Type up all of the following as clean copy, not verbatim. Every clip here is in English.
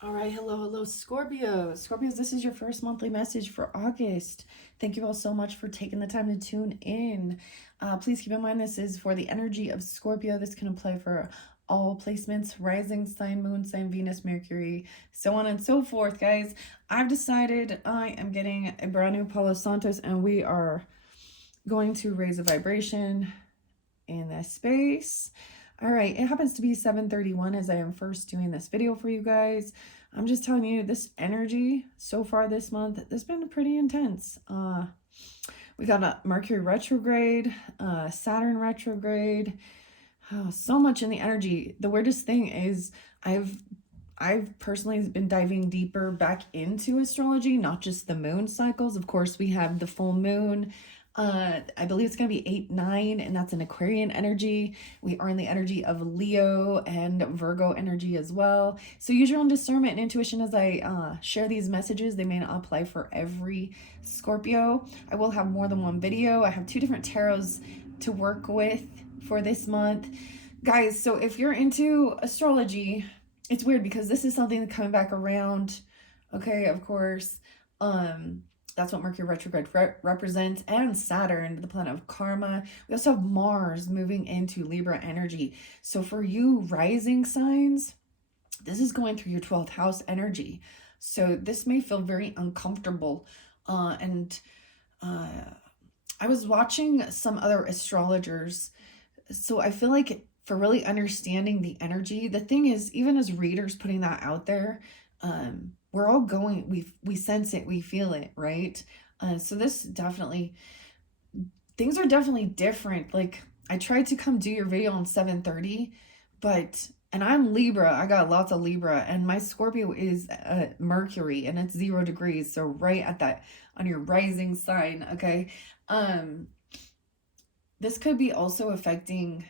All right, hello, Scorpio. Scorpios, this is your first monthly message for August. Thank you all so much for taking the time to tune in. Please keep in mind this is for the energy of Scorpio. This can apply for all placements, rising sign, moon sign, Venus, Mercury, so on and so forth, guys. I've decided I am getting a brand new Palo Santos, and we are going to raise a vibration in this space. All right, it happens to be 7:31 as I am first doing this video for you guys. I'm just telling you, this energy so far this month has been pretty intense. We got a Mercury retrograde, Saturn retrograde, so much in the energy. The weirdest thing is I've personally been diving deeper back into astrology, not just the moon cycles. Of course, we have the full moon. I believe it's going to be 8-9, and that's an Aquarian energy. We are in the energy of Leo and Virgo energy as well. So use your own discernment and intuition as I share these messages. They may not apply for every Scorpio. I will have more than one video. I have 2 different tarots to work with for this month. Guys, so if you're into astrology, it's weird because this is something coming back around. Okay, of course. That's what Mercury retrograde represents, and Saturn, the planet of karma. We also have Mars moving into Libra energy. So for you rising signs, this is going through your 12th house energy. So this may feel very uncomfortable. And I was watching some other astrologers. So I feel like for really understanding the energy, the thing is, even as readers putting that out there, we're all going, we sense it, we feel it, right? So this definitely, things are definitely different. Like, I tried to come do your video on 7:30, and I'm Libra, I got lots of Libra, and my Scorpio is Mercury, and it's 0 degrees, so right at that, on your rising sign, okay? This could be also affecting,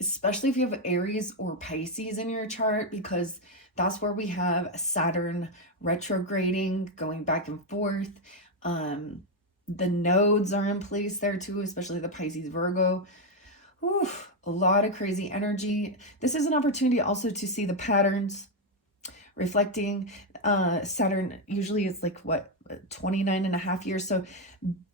especially if you have Aries or Pisces in your chart, because that's where we have Saturn retrograding, going back and forth. The nodes are in place there too, especially the Pisces Virgo. Oof, a lot of crazy energy. This is an opportunity also to see the patterns reflecting. Saturn usually is like what, 29 and a half years. So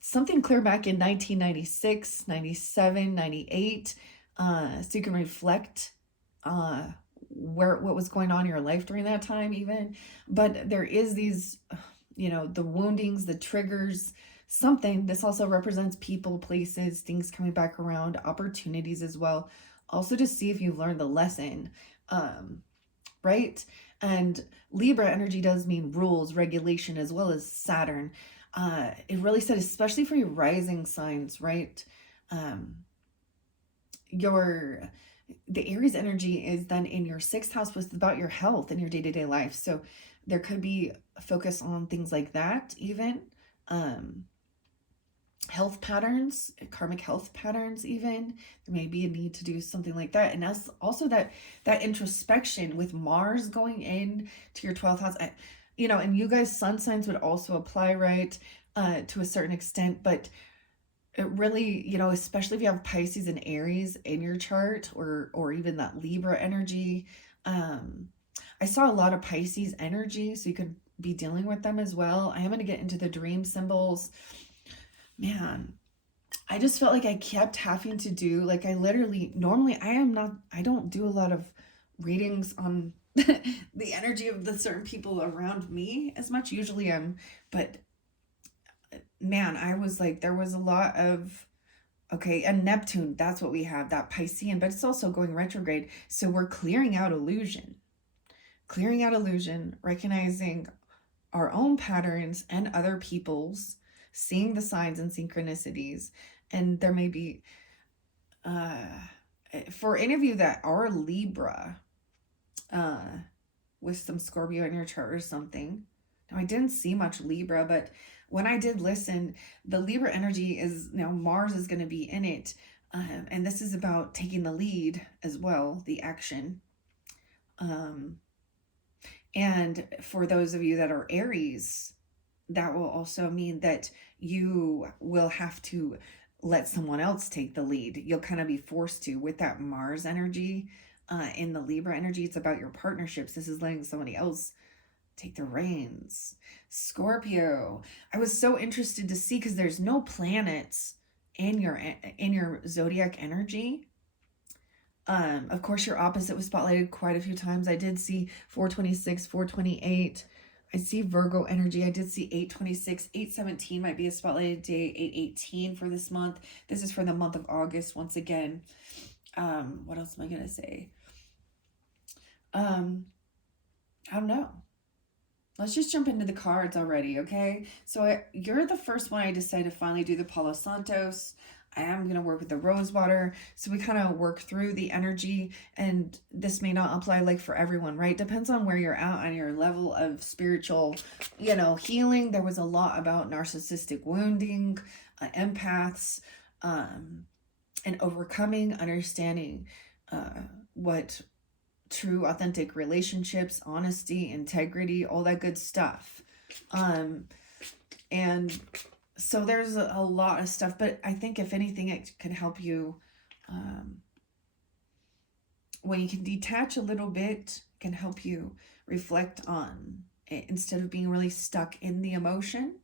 something clear back in 1996, 97, 98. So you can reflect what was going on in your life during that time even. But there is these, the woundings, the triggers, something. This also represents people, places, things coming back around, opportunities as well. Also to see if you've learned the lesson, right? And Libra energy does mean rules, regulation, as well as Saturn. It really said, especially for your rising signs, right? The Aries energy is then in your 6th house, was about your health and your day-to-day life. So there could be a focus on things like that, even health patterns, karmic health patterns. Even there may be a need to do something like that. And that's also that introspection with Mars going in to your 12th house. And you guys, sun signs would also apply, right, to a certain extent. But it really, especially if you have Pisces and Aries in your chart, or even that Libra energy. I saw a lot of Pisces energy, so you could be dealing with them as well. I am going to get into the dream symbols. Man, I just felt like I kept having to do, like, I literally, normally I don't do a lot of readings on the energy of the certain people around me as much. Usually but man, I was like, there was a lot of, okay, and Neptune, that's what we have, that Piscean, but it's also going retrograde. So we're clearing out illusion, recognizing our own patterns and other people's, seeing the signs and synchronicities. And there may be, for any of you that are Libra, with some Scorpio in your chart or something. Now, I didn't see much Libra, but when I did listen, the Libra energy is, Mars is going to be in it. And this is about taking the lead as well, the action. And for those of you that are Aries, that will also mean that you will have to let someone else take the lead. You'll kind of be forced to, with that Mars energy. In the Libra energy, it's about your partnerships. This is letting somebody else take the reins. Scorpio, I was so interested to see, because there's no planets in your zodiac energy. Of course, your opposite was spotlighted quite a few times. I did see 426, 428. I see Virgo energy. I did see 826, 817 might be a spotlighted day, 818 for this month. This is for the month of August once again. What else am I going to say? I don't know. Let's just jump into the cards already, okay? So you're the first one I decided to finally do the Palo Santos. I am going to work with the rose water. So we kind of work through the energy, and this may not apply like for everyone, right? Depends on where you're at on your level of spiritual, healing. There was a lot about narcissistic wounding, empaths, and overcoming, understanding what true, authentic relationships, honesty, integrity, all that good stuff. And so there's a lot of stuff, but I think if anything, it can help you when you can detach a little bit, can help you reflect on it instead of being really stuck in the emotion.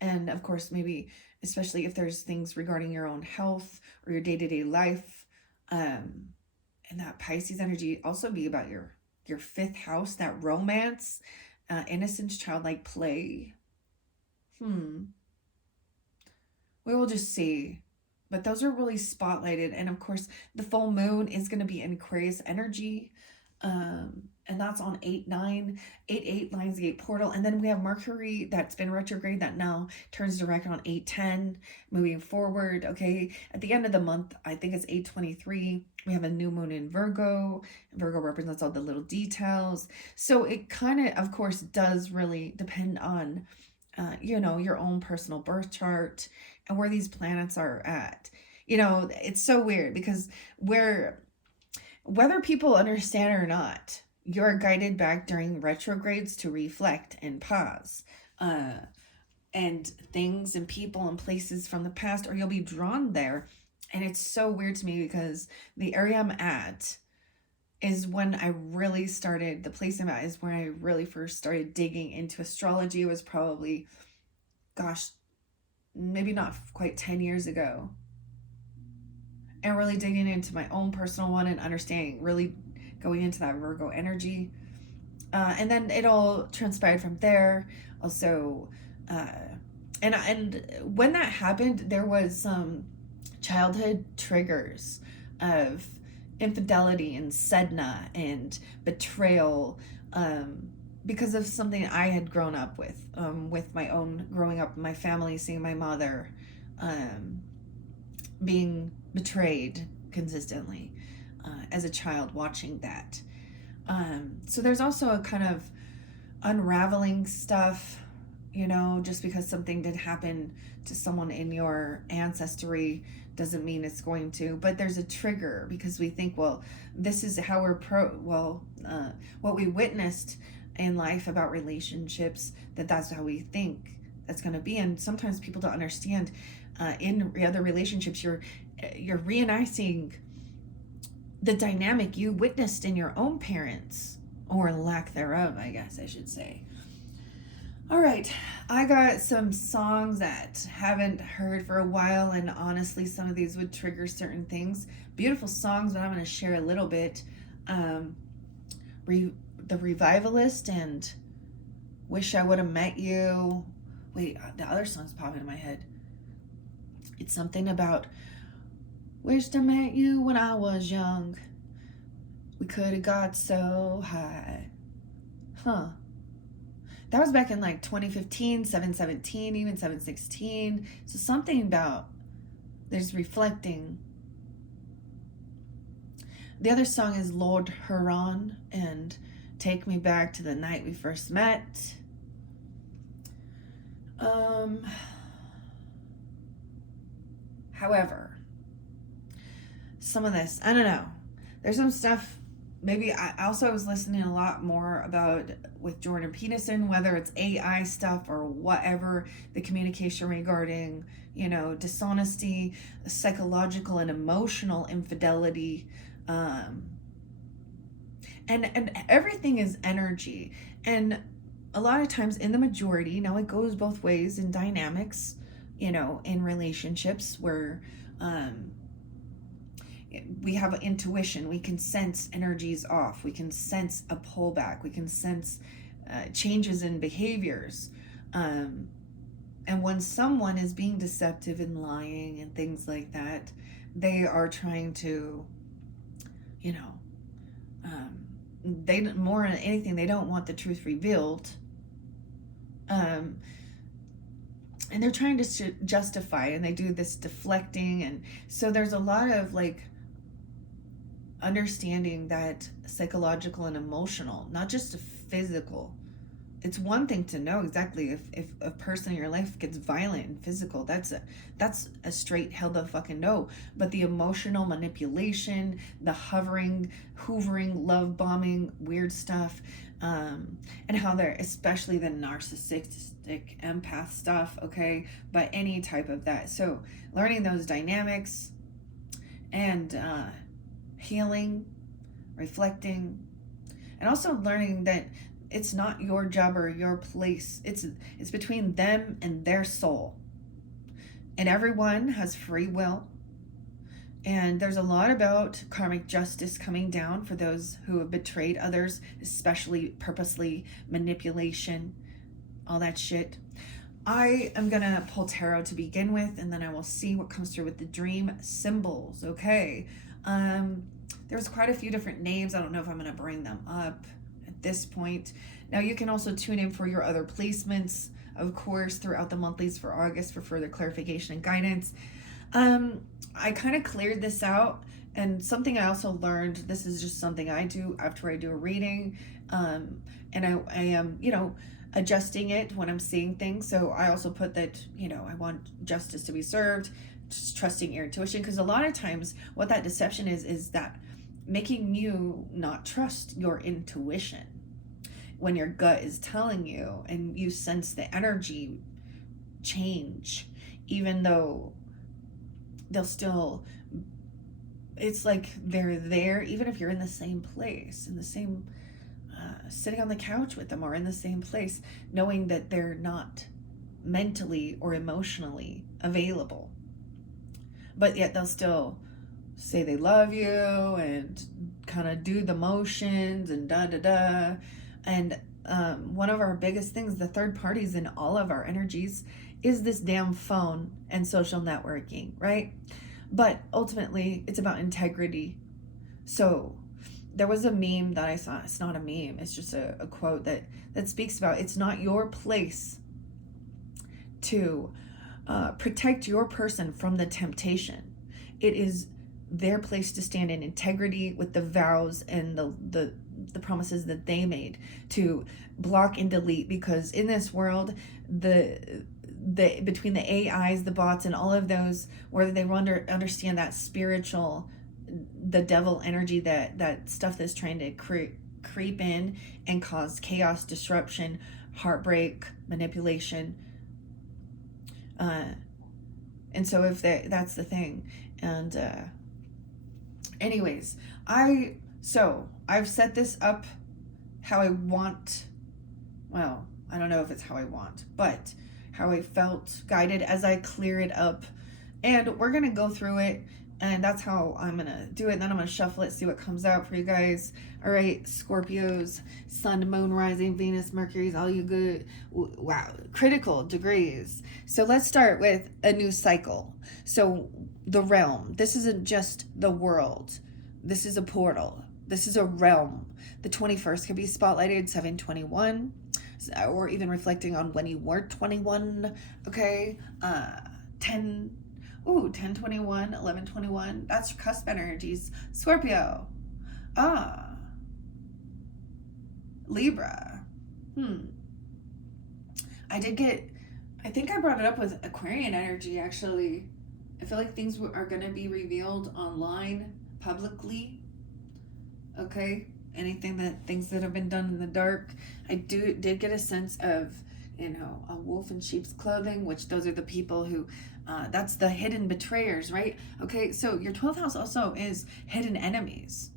And of course, maybe, especially if there's things regarding your own health or your day-to-day life, and that Pisces energy also be about your fifth house, that romance, innocence, childlike play. We will just see. But those are really spotlighted. And of course, the full moon is going to be in Aquarius energy. And that's on 8-9, 8-8 Lionsgate portal. And then we have Mercury that's been retrograde that now turns direct on 8-10, moving forward. Okay, at the end of the month, I think it's 8-23. We have a new moon in Virgo. Virgo represents all the little details. So it kind of course, does really depend on, your own personal birth chart and where these planets are at. It's so weird because whether people understand or not, you're guided back during retrogrades to reflect and pause. And things and people and places from the past, or you'll be drawn there. And it's so weird to me because the area I'm at is when I really started, the place I'm at is where I really first started digging into astrology. It was probably, maybe not quite 10 years ago. And really digging into my own personal one and understanding, really going into that Virgo energy. And then it all transpired from there. Also, and when that happened, there was some childhood triggers of infidelity and sedna and betrayal, because of something I had grown up with my own growing up in my family, seeing my mother being betrayed consistently as a child, watching that. So there's also a kind of unraveling stuff, just because something did happen to someone in your ancestry doesn't mean it's going to, but there's a trigger because we think, well, this is how what we witnessed in life about relationships, that's how we think that's going to be. And sometimes people don't understand, in other relationships, you're reenacting the dynamic you witnessed in your own parents, or lack thereof, I guess I should say. All right, I got some songs that haven't heard for a while, and honestly, some of these would trigger certain things. Beautiful songs, but I'm going to share a little bit. The Revivalist and Wish I Would Have Met You. Wait, the other song's popping in my head. It's something about wished I met you when I was young. We could have got so high. That was back in like 2015, 717, even 716. So something about there's reflecting. The other song is Lord Huron and Take Me Back to the Night We First Met. However, some of this, I don't know. There's some stuff, maybe I also was listening a lot more about with Jordan Peterson, whether it's AI stuff or whatever, the communication regarding, dishonesty, psychological and emotional infidelity, And everything is energy. And a lot of times in the majority, now it goes both ways in dynamics, you know, in relationships where we have an intuition, we can sense energies off, we can sense a pullback, we can sense changes in behaviors. And when someone is being deceptive and lying and things like that, they are trying to, you know, they, more than anything, they don't want the truth revealed. And they're trying to justify, and they do this deflecting. And so there's a lot of like understanding that psychological and emotional, not just physical. It's one thing to know exactly if a person in your life gets violent and physical. That's a straight hell the fucking no. But the emotional manipulation, the hovering, hoovering, love bombing, weird stuff, and how they're, especially the narcissistic empath stuff, okay, but any type of that. So learning those dynamics and healing, reflecting, and also learning that it's not your job or your place. It's between them and their soul. And everyone has free will. And there's a lot about karmic justice coming down for those who have betrayed others, especially purposely, manipulation, all that shit. I am going to pull tarot to begin with, and then I will see what comes through with the dream symbols, okay? There's quite a few different names. I don't know if I'm going to bring them up at this point. Now you can also tune in for your other placements, of course, throughout the monthlies for August for further clarification and guidance. I kind of cleared this out, and something I also learned, this is just something I do after I do a reading, and I am, you know, adjusting it when I'm seeing things. So I also put that, you know, I want justice to be served, just trusting your intuition, because a lot of times what that deception is that making you not trust your intuition when your gut is telling you and you sense the energy change, even though they'll still, it's like they're there, even if you're in the same place, in the same, sitting on the couch with them or in the same place, knowing that they're not mentally or emotionally available. But yet they'll still say they love you and kind of do the motions and da-da-da. And one of our biggest things, the third parties in all of our energies, is this damn phone and social networking, right? But ultimately, it's about integrity. So there was a meme that I saw. It's not a meme. It's just a quote that speaks about it's not your place to protect your person from the temptation. It is their place to stand in integrity with the vows and the promises that they made, to block and delete, because in this world, the between the AIs, the bots, and all of those, whether they understand that spiritual, the devil energy, that stuff that's trying to creep in and cause chaos, disruption, heartbreak, manipulation, and so if that's the thing. And anyways, I've set this up how I want. Well, I don't know if it's how I want, but how I felt guided as I clear it up. And we're going to go through it, and that's how I'm going to do it. And then I'm going to shuffle it, see what comes out for you guys. All right, Scorpios, Sun, Moon, Rising, Venus, Mercury's, all you good. Wow, critical degrees. So let's start with a new cycle. So the realm. This isn't just the world. This is a portal. This is a realm. The 21st could be spotlighted, 7/21, or even reflecting on when you were 21, okay? 10/21, 11/21, that's cusp energies. Scorpio. Libra. I think I brought it up with Aquarian energy, actually. I feel like things are going to be revealed online, publicly. Okay, things that have been done in the dark. I did get a sense of, you know, a wolf in sheep's clothing, which those are the people who, that's the hidden betrayers, right? Okay, so your 12th house also is hidden enemies.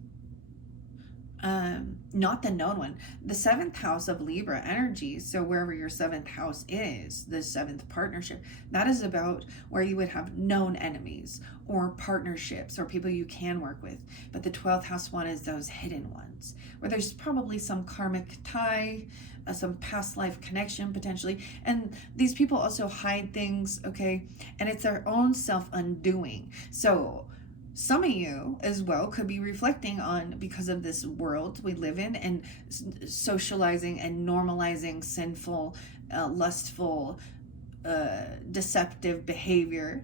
not the known one, the seventh house of Libra energy. So wherever your seventh house is, the seventh partnership, that is about where you would have known enemies or partnerships or people you can work with. But the 12th house one is those hidden ones where there's probably some karmic tie, some past life connection potentially. And these people also hide things, okay? And it's their own self undoing. So some of you as well could be reflecting on, because of this world we live in and socializing and normalizing sinful, lustful, deceptive behavior.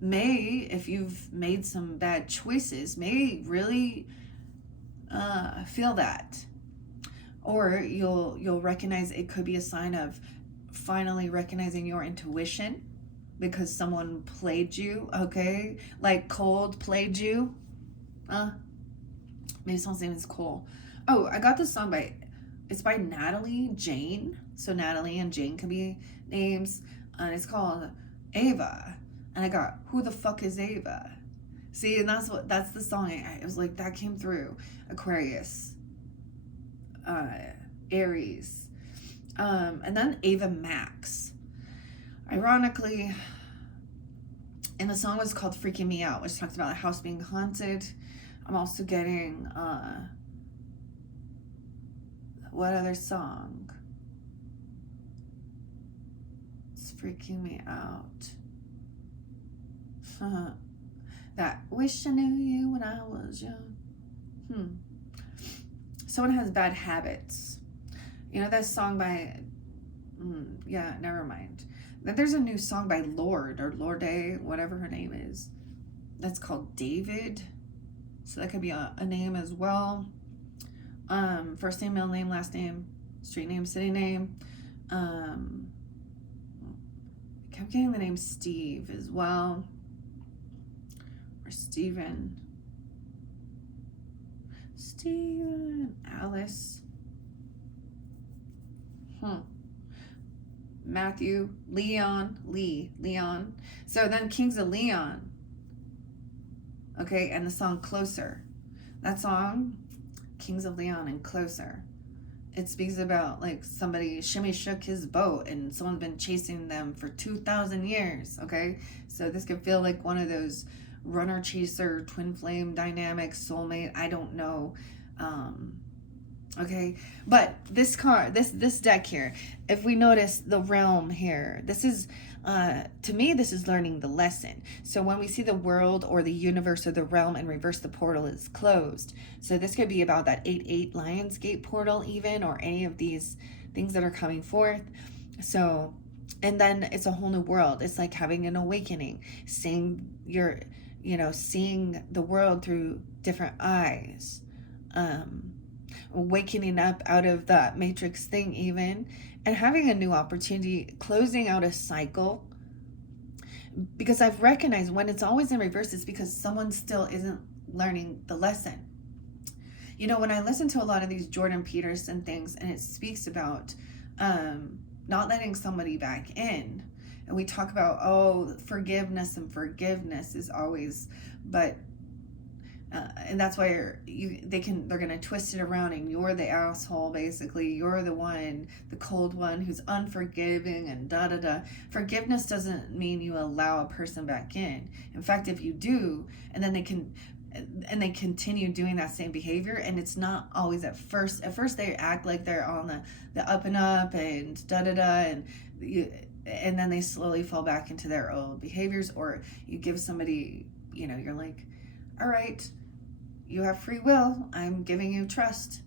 May, if you've made some bad choices, may really feel that. Or you'll recognize it could be a sign of finally recognizing your intuition, because someone played you, okay? Like Cold played you. Maybe someone's name is Cole. Oh, I got this song it's by Natalie Jane. So Natalie and Jane can be names. And it's called Ava. And I got, who the fuck is Ava? See, and that's the song. It was like, that came through. Aquarius. Aries. And then Ava Max. Ironically, and the song was called Freaking Me Out, which talks about a house being haunted. I'm also getting, what other song? It's Freaking Me Out. That wish I knew you when I was young. Someone has bad habits. You know that song by, yeah, never mind. There's a new song by Lorde, whatever her name is. That's called David. So that could be a name as well. First name, middle name, last name, street name, city name. I kept getting the name Steve as well. Or Steven. Alice. Matthew, Leon. So then Kings of Leon. Okay, and the song Closer. That song, Kings of Leon and Closer. It speaks about like somebody shimmy shook his boat and someone's been chasing them for 2,000 years, okay? So this could feel like one of those runner chaser, twin flame dynamic, soulmate, I don't know. Okay, but this card, this deck here, if we notice the realm here, this is, to me, this is learning the lesson. So when we see the world or the universe or the realm in reverse, the portal is closed. So this could be about that 8-8 Lionsgate portal even, or any of these things that are coming forth. So, and then it's a whole new world. It's like having an awakening, seeing the world through different eyes. Waking up out of that matrix thing even, and having a new opportunity, closing out a cycle. Because I've recognized when it's always in reverse, it's because someone still isn't learning the lesson. You know, when I listen to a lot of these Jordan Peterson things, and it speaks about not letting somebody back in, and we talk about, forgiveness is always, but and that's why they're gonna twist it around, and you're the asshole, basically. You're the one, the cold one who's unforgiving and da-da-da. Forgiveness doesn't mean you allow a person back in. In fact, if you do, and then they continue doing that same behavior, and it's not always at first they act like they're on the up and up and da-da-da, and then they slowly fall back into their old behaviors. Or you give somebody, you're like, all right, you have free will. I'm giving you trust.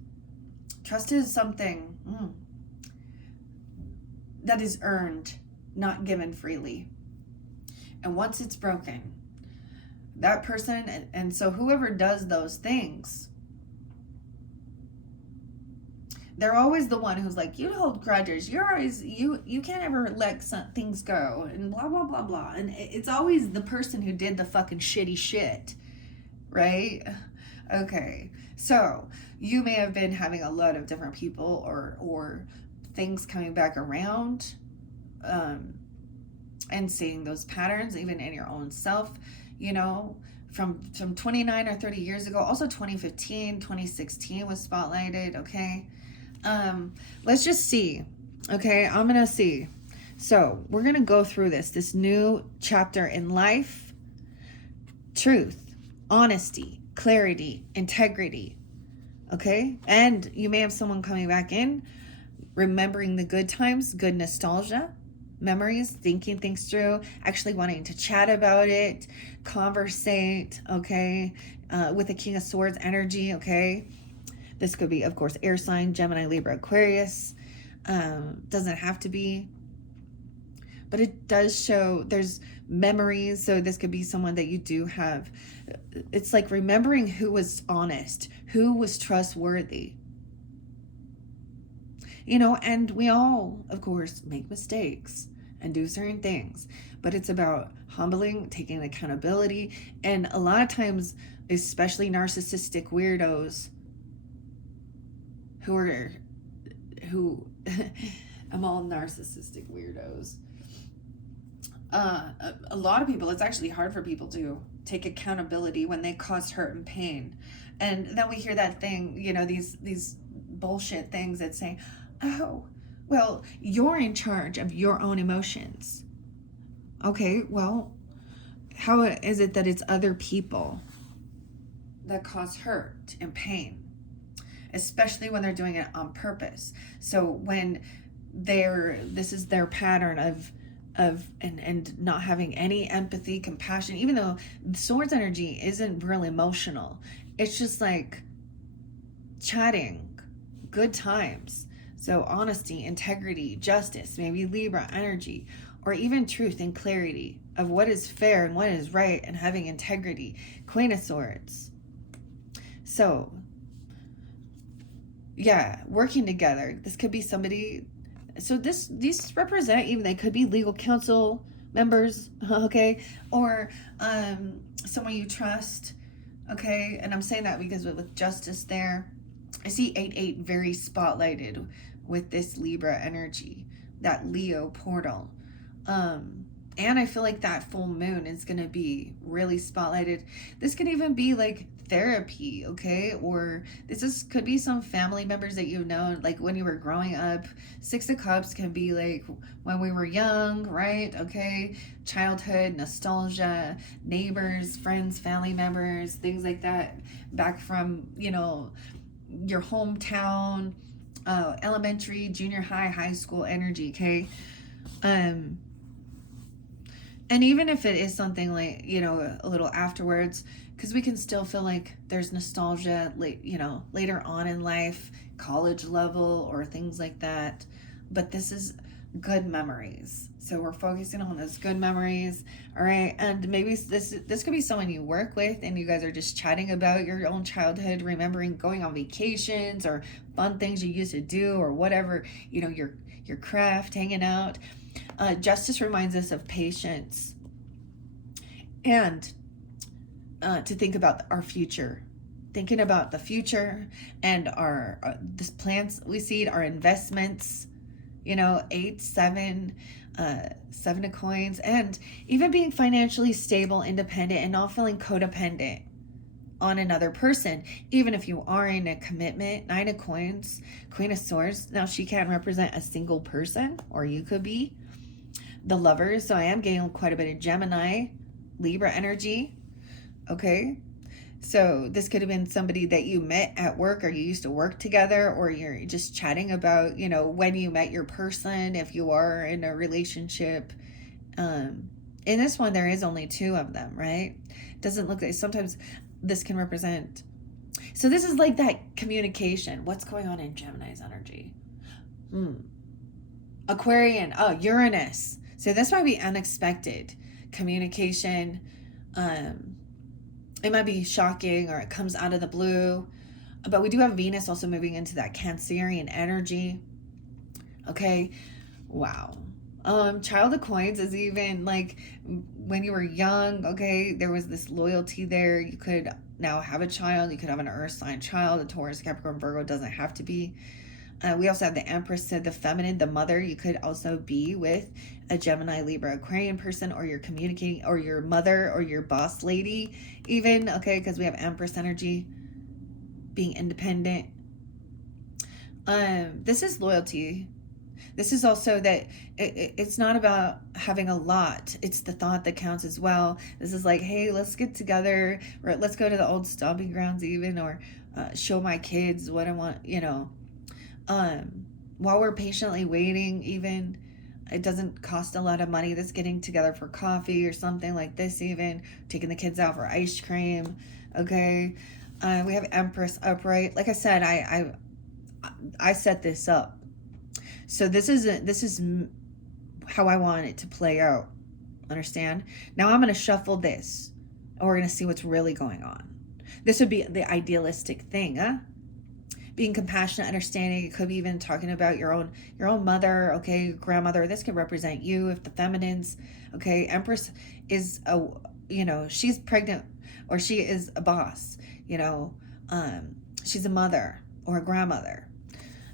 Trust is something that is earned, not given freely. And once it's broken, that person, and so whoever does those things, they're always the one who's like, you hold grudges. You're always, you can't ever let some things go, and blah, blah, blah, blah. And it's always the person who did the fucking shitty shit, right? Okay, so you may have been having a lot of different people or things coming back around, and seeing those patterns even in your own self, from 29 or 30 years ago. Also 2015, 2016 was spotlighted, okay? Let's just see, okay? I'm gonna see. So we're gonna go through this new chapter in life. Truth, honesty, clarity, integrity, okay? And you may have someone coming back in, remembering the good times, good nostalgia, memories, thinking things through, actually wanting to chat about it, conversate, okay, with the King of Swords energy, okay? This could be, of course, air sign, Gemini, Libra, Aquarius. Doesn't have to be, but it does show there's memories. So this could be someone that you do have. It's like remembering who was honest, who was trustworthy. You know, and we all, of course, make mistakes and do certain things, but it's about humbling, taking accountability. And a lot of times, especially narcissistic weirdos who I'm all narcissistic weirdos. A lot of people, it's actually hard for people to take accountability when they cause hurt and pain. And then we hear that thing, you know, these bullshit things that say, oh, well, you're in charge of your own emotions. Okay, well, how is it that it's other people that cause hurt and pain? Especially when they're doing it on purpose. So when this is their pattern of not having any empathy, compassion, even though Swords energy isn't really emotional. It's just like chatting, good times. So honesty, integrity, justice, maybe Libra energy, or even truth and clarity of what is fair and what is right, and having integrity. Queen of Swords. So yeah, working together. This could be somebody. So these represent, even they could be legal counsel members, okay, or someone you trust, okay. And I'm saying that because with justice there, I see 8-8 very spotlighted with this Libra energy, that Leo portal. And I feel like that full moon is going to be really spotlighted. This could even be like therapy, okay? Or could be some family members that you've known, like when you were growing up. 6 of Cups can be like when we were young, right? Okay? Childhood, nostalgia, neighbors, friends, family members, things like that. Back from, you know, your hometown, elementary, junior high, high school energy, okay? And even if it is something like, you know, a little afterwards, because we can still feel like there's nostalgia, you know, later on in life, college level or things like that. But this is good memories. So we're focusing on those good memories. All right. And maybe this could be someone you work with and you guys are just chatting about your own childhood, remembering going on vacations or fun things you used to do or whatever, you know, your craft, hanging out. Justice reminds us of patience and to think about our future, thinking about the future and our this plans we see, our investments, you know, 8, 7, 7 of coins, and even being financially stable, independent, and not feeling codependent on another person, even if you are in a commitment. 9 of coins, Queen of Swords. Now she can't represent a single person, or you could be the Lovers. So I am getting quite a bit of Gemini, Libra energy. Okay. So this could have been somebody that you met at work, or you used to work together, or you're just chatting about, you know, when you met your person, if you are in a relationship. In this one, there is only 2 of them, right? Doesn't look like, sometimes this can represent. So this is like that communication. What's going on in Gemini's energy? Aquarian, Uranus. So this might be unexpected communication. It might be shocking, or it comes out of the blue. But we do have Venus also moving into that Cancerian energy. Okay. Wow. Child of Coins is even like when you were young, okay, there was this loyalty there. You could now have a child. You could have an Earth sign child, a Taurus, Capricorn, Virgo. Doesn't have to be. We also have the Empress, so the feminine, the mother. You could also be with a Gemini, Libra, Aquarian person, or you're communicating, or your mother, or your boss lady, even, okay, because we have Empress energy, being independent. This is loyalty. This is also that it's not about having a lot. It's the thought that counts as well. This is like, hey, let's get together, or let's go to the old stomping grounds even, or show my kids what I want, while we're patiently waiting even. It doesn't cost a lot of money. That's getting together for coffee or something like this, even taking the kids out for ice cream. Okay. We have Empress upright. Like I said, I set this up. So this is how I want it to play out. Understand? Now I'm going to shuffle this, and we're going to see what's really going on. This would be the idealistic thing, huh? Being compassionate, understanding. It could be even talking about your own mother, okay, grandmother. This could represent you if the feminines, okay. Empress is she's pregnant, or she is a boss, she's a mother or a grandmother,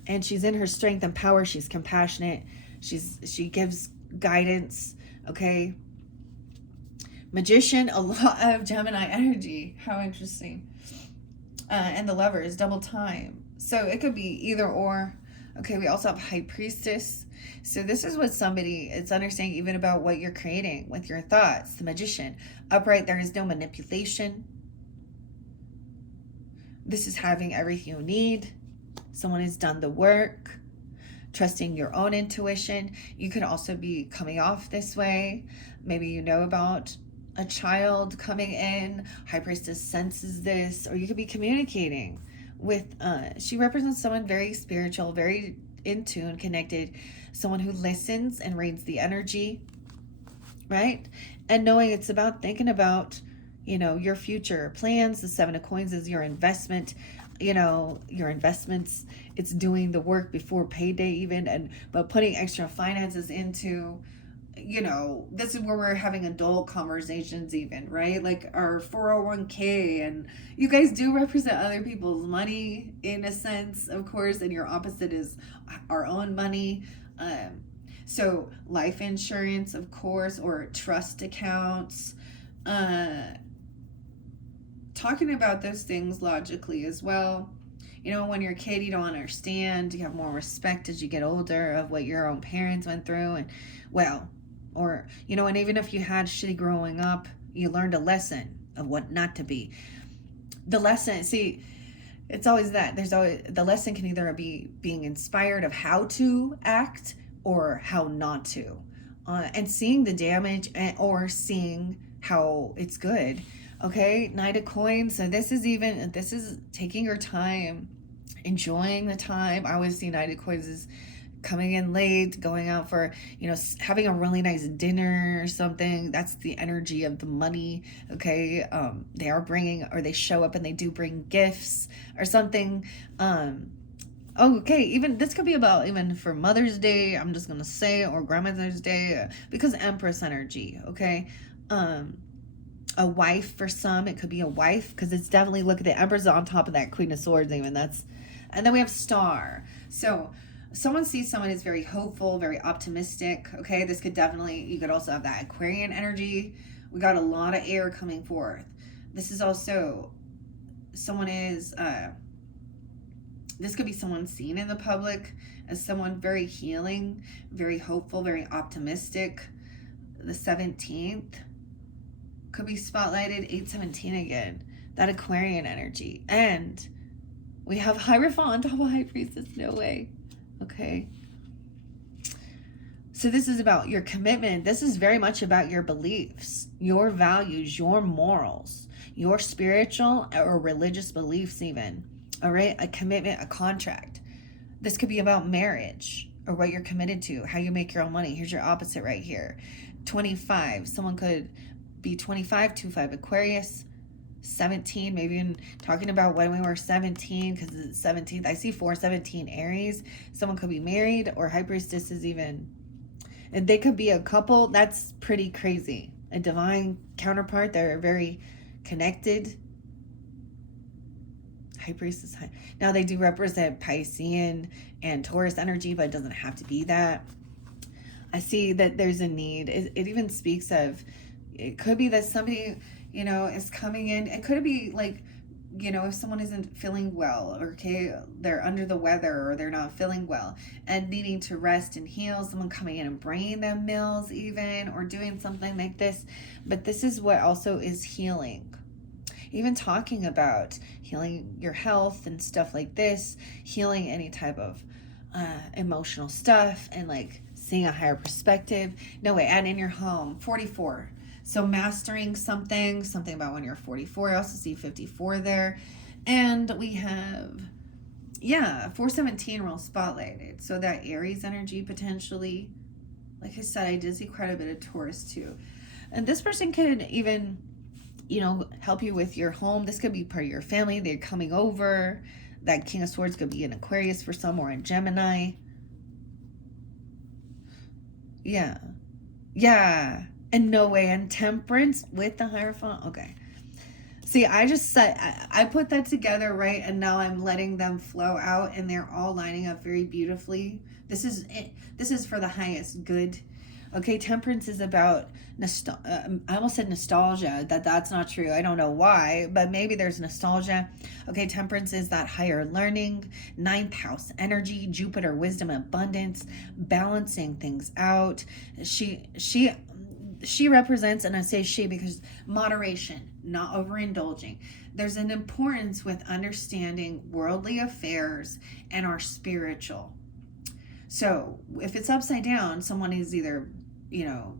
and she's in her strength and power. She's compassionate. She gives guidance, okay. Magician, a lot of Gemini energy. How interesting. And the Lovers, double time. So it could be either or. Okay, we also have High Priestess. So this is what it's understanding even about what you're creating with your thoughts. The Magician. Upright, there is no manipulation. This is having everything you need. Someone has done the work. Trusting your own intuition. You could also be coming off this way. Maybe you know about a child coming in. High Priestess senses this, or you could be communicating with she represents someone very spiritual, very in tune, connected, someone who listens and reads the energy, right? And knowing it's about thinking about your future plans. The Seven of Coins is your investment, your investments. It's doing the work before payday even, but putting extra finances into, this is where we're having adult conversations even, right? Like our 401k, and you guys do represent other people's money in a sense, of course, and your opposite is our own money. So life insurance, of course, or trust accounts, talking about those things logically as well. When you're a kid, you don't understand. You have more respect as you get older of what your own parents went through, and and even if you had shitty growing up, you learned a lesson of what not to be. The lesson, see, it's always that. There's always, the lesson can either be being inspired of how to act or how not to. And seeing the damage, or seeing how it's good. Okay, Knight of Coins. So this is taking your time, enjoying the time. I always see Knight of Coins as coming in late, going out for, having a really nice dinner or something. That's the energy of the money, okay? They are bringing, or they show up and they do bring gifts or something. Okay, even this could be about even for Mother's Day, I'm just gonna say, or Grandmother's Day, because Empress energy, okay? A wife for some, it could be a wife, because it's definitely, look at the Empress on top of that Queen of Swords even, and then we have Star. So someone sees someone is very hopeful, very optimistic, okay? This could definitely, you could also have that Aquarian energy. We got a lot of air coming forth. This is also, someone is, this could be someone seen in the public as someone very healing, very hopeful, very optimistic. The 17th could be spotlighted, 817 again, that Aquarian energy. And we have Hierophant on top of High Priestess, no way. Okay. So this is about your commitment. This is very much about your beliefs, your values, your morals, your spiritual or religious beliefs even. All right. A commitment, a contract. This could be about marriage or what you're committed to, how you make your own money. Here's your opposite right here. 25. Someone could be 25, 25 Aquarius. 17, maybe even talking about when we were 17, because it's 17th. I see 417 Aries. Someone could be married, or High Priestess is even, and they could be a couple. That's pretty crazy. A divine counterpart. They're very connected. High Priestess. Now they do represent Piscean and Taurus energy, but it doesn't have to be that. I see that there's a need. It even speaks of, it could be that somebody, is coming in. It could be like, if someone isn't feeling well, or okay, they're under the weather, or they're not feeling well and needing to rest and heal, someone coming in and bringing them meals even, or doing something like this. But this is what also is healing. Even talking about healing your health and stuff like this, healing any type of emotional stuff, and like seeing a higher perspective. No way, and in your home, 44. So mastering something about when you're 44. I also see 54 there. And we have, 417 real spotlighted. So that Aries energy potentially. Like I said, I did see quite a bit of Taurus too. And this person could even, help you with your home. This could be part of your family. They're coming over. That King of Swords could be an Aquarius for some, or a Gemini. Yeah. And no way. And Temperance with the Hierophant. Okay. See, I just said, I put that together, right? And now I'm letting them flow out, and they're all lining up very beautifully. This is it. This is for the highest good. Okay, Temperance is about, I almost said nostalgia. That's not true. I don't know why, but maybe there's nostalgia. Okay, Temperance is that higher learning, 9th house energy, Jupiter, wisdom, abundance, balancing things out. She represents, and I say she because moderation, not overindulging. There's an importance with understanding worldly affairs and our spiritual. So if it's upside down, someone is either,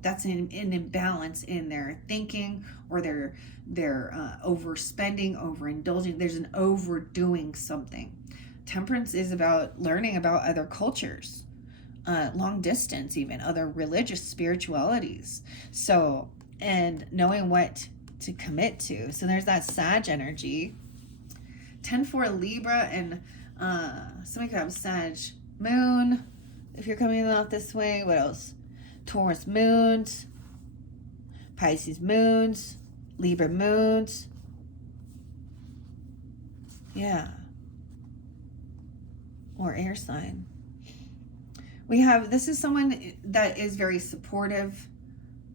that's an imbalance in their thinking, or they're overspending, overindulging. There's an overdoing something. Temperance is about learning about other cultures, long distance, even other religious spiritualities. So, and knowing what to commit to. So there's that Sag energy. 10-4 Libra, and somebody could have Sag moon. If you're coming out this way, what else? Taurus moons, Pisces moons, Libra moons. Yeah. Or air sign. We have, this is someone that is very supportive,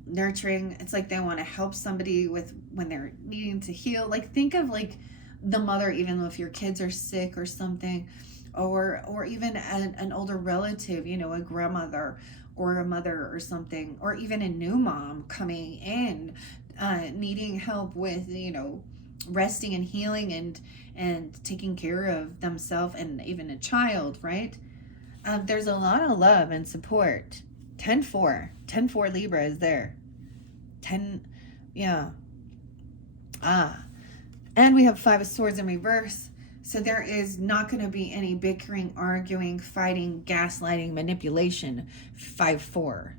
nurturing. It's like they want to help somebody with when they're needing to heal. Like think of like the mother, even if your kids are sick or something, or even an older relative, a grandmother or a mother or something, or even a new mom coming in, needing help with, resting and healing and taking care of themselves, and even a child, right? There's a lot of love and support. 10-4 Libra is there. 10, yeah. And we have 5 of Swords in reverse. So there is not going to be any bickering, arguing, fighting, gaslighting, manipulation. 5-4,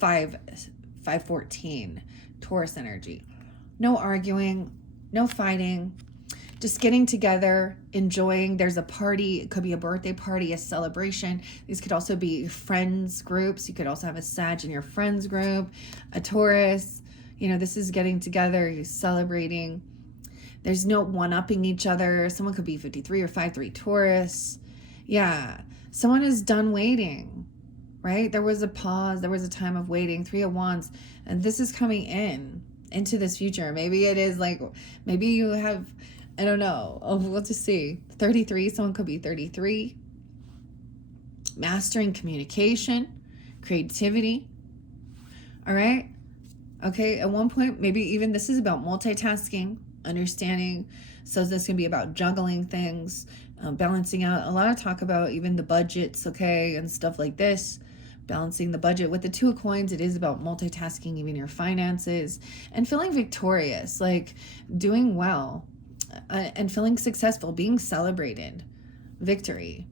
5-14, Taurus energy. No arguing, no fighting, just getting together, enjoying. There's a party. It could be a birthday party, a celebration. These could also be friends groups. You could also have a Sag in your friends group, a Taurus. This is getting together, you're celebrating. There's no one-upping each other. Someone could be 53 or 5-3 Taurus. Yeah. Someone is done waiting, right? There was a pause. There was a time of waiting. 3 of Wands. And this is coming into this future. Maybe it is like, maybe you have, I don't know. Oh, we'll just see. 33. Someone could be 33. Mastering communication, creativity. All right. Okay. At one point, maybe even this is about multitasking, understanding. So this can be about juggling things, balancing out. A lot of talk about even the budgets, okay, and stuff like this. Balancing the budget. With the 2 of Coins, it is about multitasking, even your finances, and feeling victorious, like doing well, and feeling successful, being celebrated. Victory.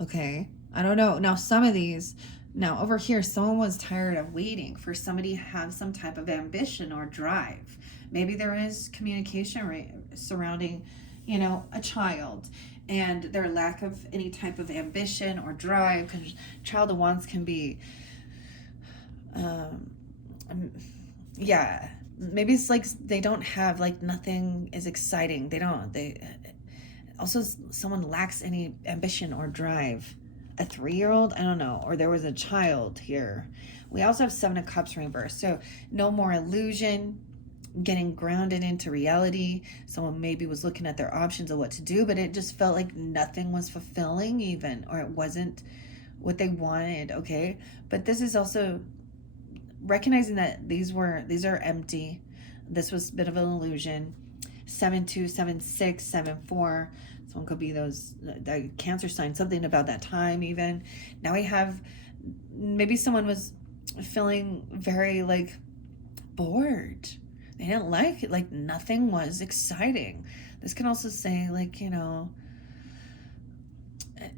Okay. I don't know. Now, some of these, now over here, someone was tired of waiting for somebody to have some type of ambition or drive. Maybe there is communication surrounding, a child and their lack of any type of ambition or drive, because Child of Wands can be, maybe it's like they don't have, like, nothing is exciting. Also, someone lacks any ambition or drive. A 3-year-old, I don't know, or there was a child here. We also have 7 of Cups reversed. So no more illusion, getting grounded into reality. Someone maybe was looking at their options of what to do, but it just felt like nothing was fulfilling even, or it wasn't what they wanted, okay? But this is also recognizing that these are empty. This was a bit of an illusion. 7-2, 7-6, 7-4. Someone could be those Cancer sign, something about that time even. Now we have maybe someone was feeling very like bored. They didn't like it, like nothing was exciting. This can also say like, in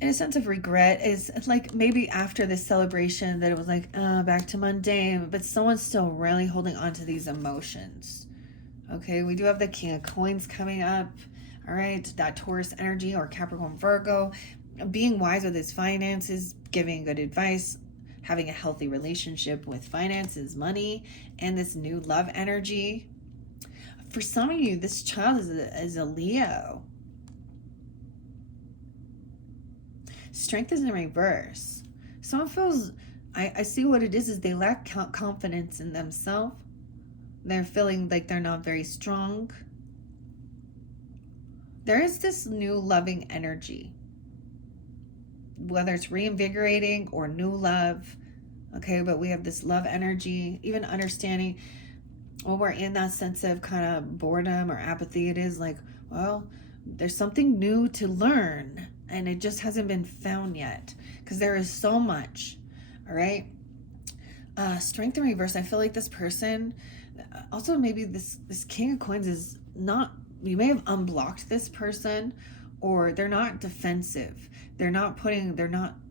a sense of regret, is like maybe after this celebration that it was like back to mundane, but someone's still really holding on to these emotions. Okay, we do have the King of Coins coming up. All right, that Taurus energy or Capricorn Virgo, being wise with his finances, giving good advice, having a healthy relationship with finances, money, and this new love energy. For some of you, this child is a Leo. Strength is in reverse. Someone feels, I see what it is they lack confidence in themselves. They're feeling like they're not very strong. There is this new loving energy, whether it's reinvigorating or new love. Okay, but we have this love energy, even understanding when we're in that sense of kind of boredom or apathy, it is like, well, there's something new to learn and it just hasn't been found yet because there is so much. All right. Strength in reverse. I feel like this person, also maybe this King of Coins is not, you may have unblocked this person, or they're not defensive. They're not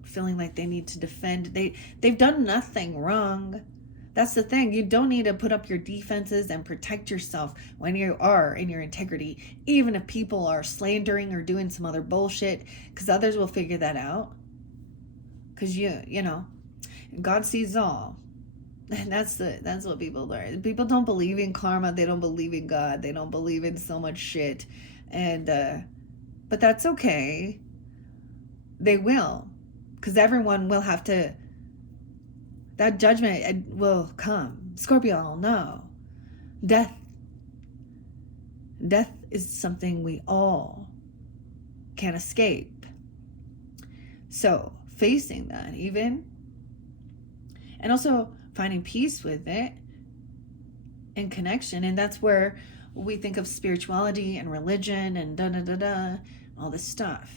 feeling like they need to defend. They've done nothing wrong. That's the thing. You don't need to put up your defenses and protect yourself when you are in your integrity, even if people are slandering or doing some other bullshit, because others will figure that out. Because you know, God sees all. And that's what people learn. People don't believe in karma. They don't believe in God. They don't believe in so much shit. And but that's okay. They will, because everyone will have to. That judgment will come. Scorpio, no. Death is something we all can't escape. So facing that even, and also finding peace with it and connection. And that's where we think of spirituality and religion and all this stuff.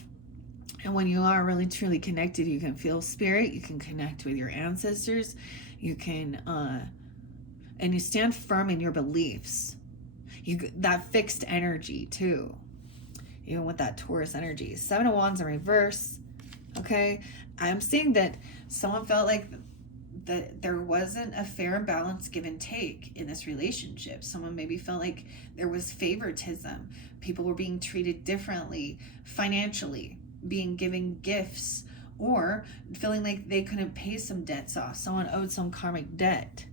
And when you are really truly connected, you can feel spirit, you can connect with your ancestors, you can and you stand firm in your beliefs. That fixed energy too, even with that Taurus energy. 7 of Wands in reverse. Okay, I'm seeing that someone felt like that there wasn't a fair and balanced give and take in this relationship. Someone maybe felt like there was favoritism. People were being treated differently financially, being given gifts, or feeling like they couldn't pay some debts off. Someone owed some karmic debt.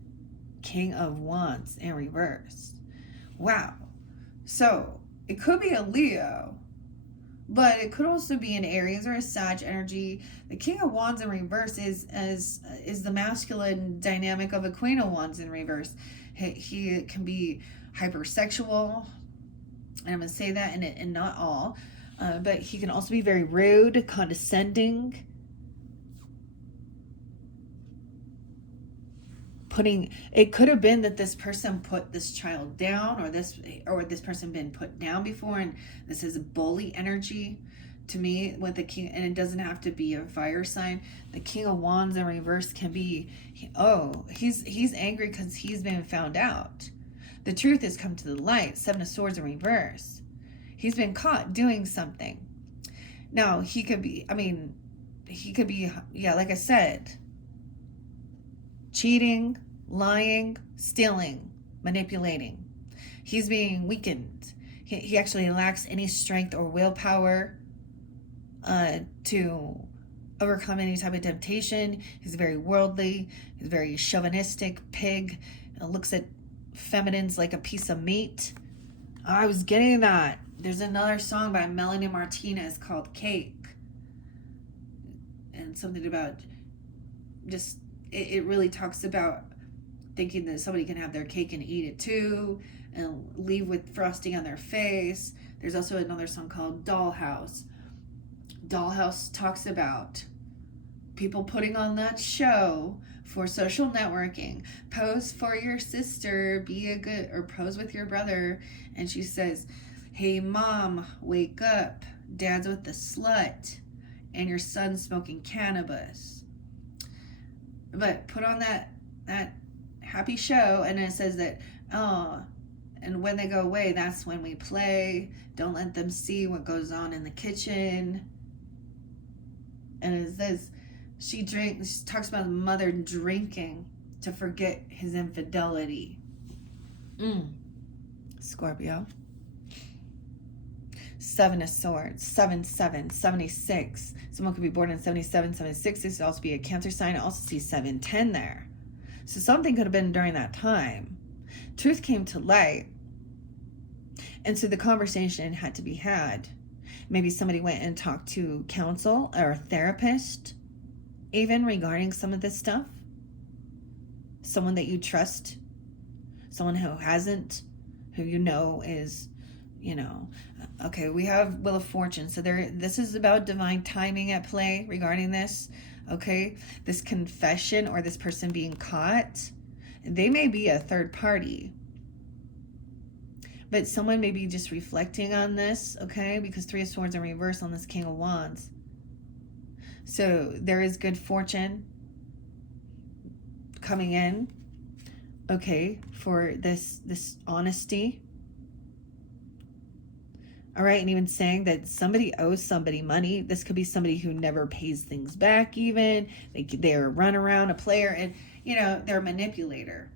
King of Wands in reverse. Wow. So it could be a Leo, but it could also be an Aries or a Sag energy. The King of Wands in reverse is the masculine dynamic of a Queen of Wands in reverse. He can be hypersexual, and I'm going to say that, and not all, but he can also be very rude, condescending, it could have been that this person put this child down, or this person been put down before, and this is a bully energy to me with the King. And it doesn't have to be a fire sign. The King of Wands in reverse can be, he's angry because he's been found out. The truth has come to the light. 7 of Swords in reverse. He's been caught doing something. Now he could be, yeah, like I said, cheating, lying, stealing, manipulating. He's being weakened. He actually lacks any strength or willpower to overcome any type of temptation. He's very worldly. He's very chauvinistic, looks at feminines like a piece of meat. I was getting that. There's another song by Melanie Martinez called Cake. And something about just, it really talks about thinking that somebody can have their cake and eat it too, and leave with frosting on their face. There's also another song called Dollhouse. Dollhouse talks about people putting on that show for social networking. Pose for your sister, be a good, or pose with your brother. And she says, hey mom, wake up. Dad's with the slut. And your son's smoking cannabis. But put on that happy show, and it says that, oh, and when they go away, that's when we play. Don't let them see what goes on in the kitchen. And it says she talks about the mother drinking to forget his infidelity. Scorpio. 7 of Swords, 7/7, 76. Someone could be born in 77, 76. This could also be a Cancer sign. I also see 7/10 there. So something could have been during that time. Truth came to light. And so the conversation had to be had. Maybe somebody went and talked to counsel or a therapist, even regarding some of this stuff. Someone that you trust. Someone who hasn't, who you know is, okay, we have Wheel of Fortune. So this is about divine timing at play regarding this. Okay, this confession or this person being caught, they may be a third party, but someone may be just reflecting on this, okay, because 3 of Swords in reverse on this King of Wands. So there is good fortune coming in, okay, for this honesty. All right, and even saying that somebody owes somebody money. This could be somebody who never pays things back even. They're a runaround, a player, and, they're a manipulator.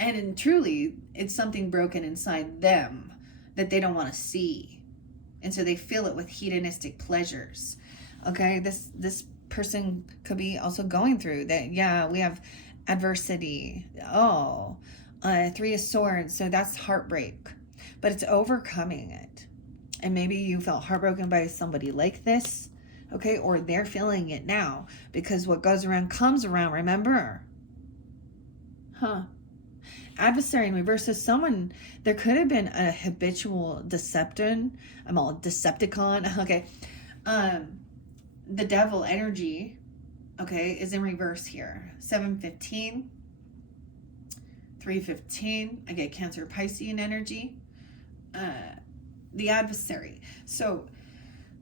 And truly, it's something broken inside them that they don't want to see. And so they fill it with hedonistic pleasures. Okay, this person could be also going through that. Yeah, we have adversity. 3 of Swords, so that's heartbreak. But it's overcoming it. And maybe you felt heartbroken by somebody like this, okay? Or they're feeling it now, because what goes around comes around, remember? Adversary in reverse. So someone, there could have been a habitual Decepticon, okay? The devil energy, okay, is in reverse here. 7/15, 3/15, I get Cancer Piscean energy. The adversary. So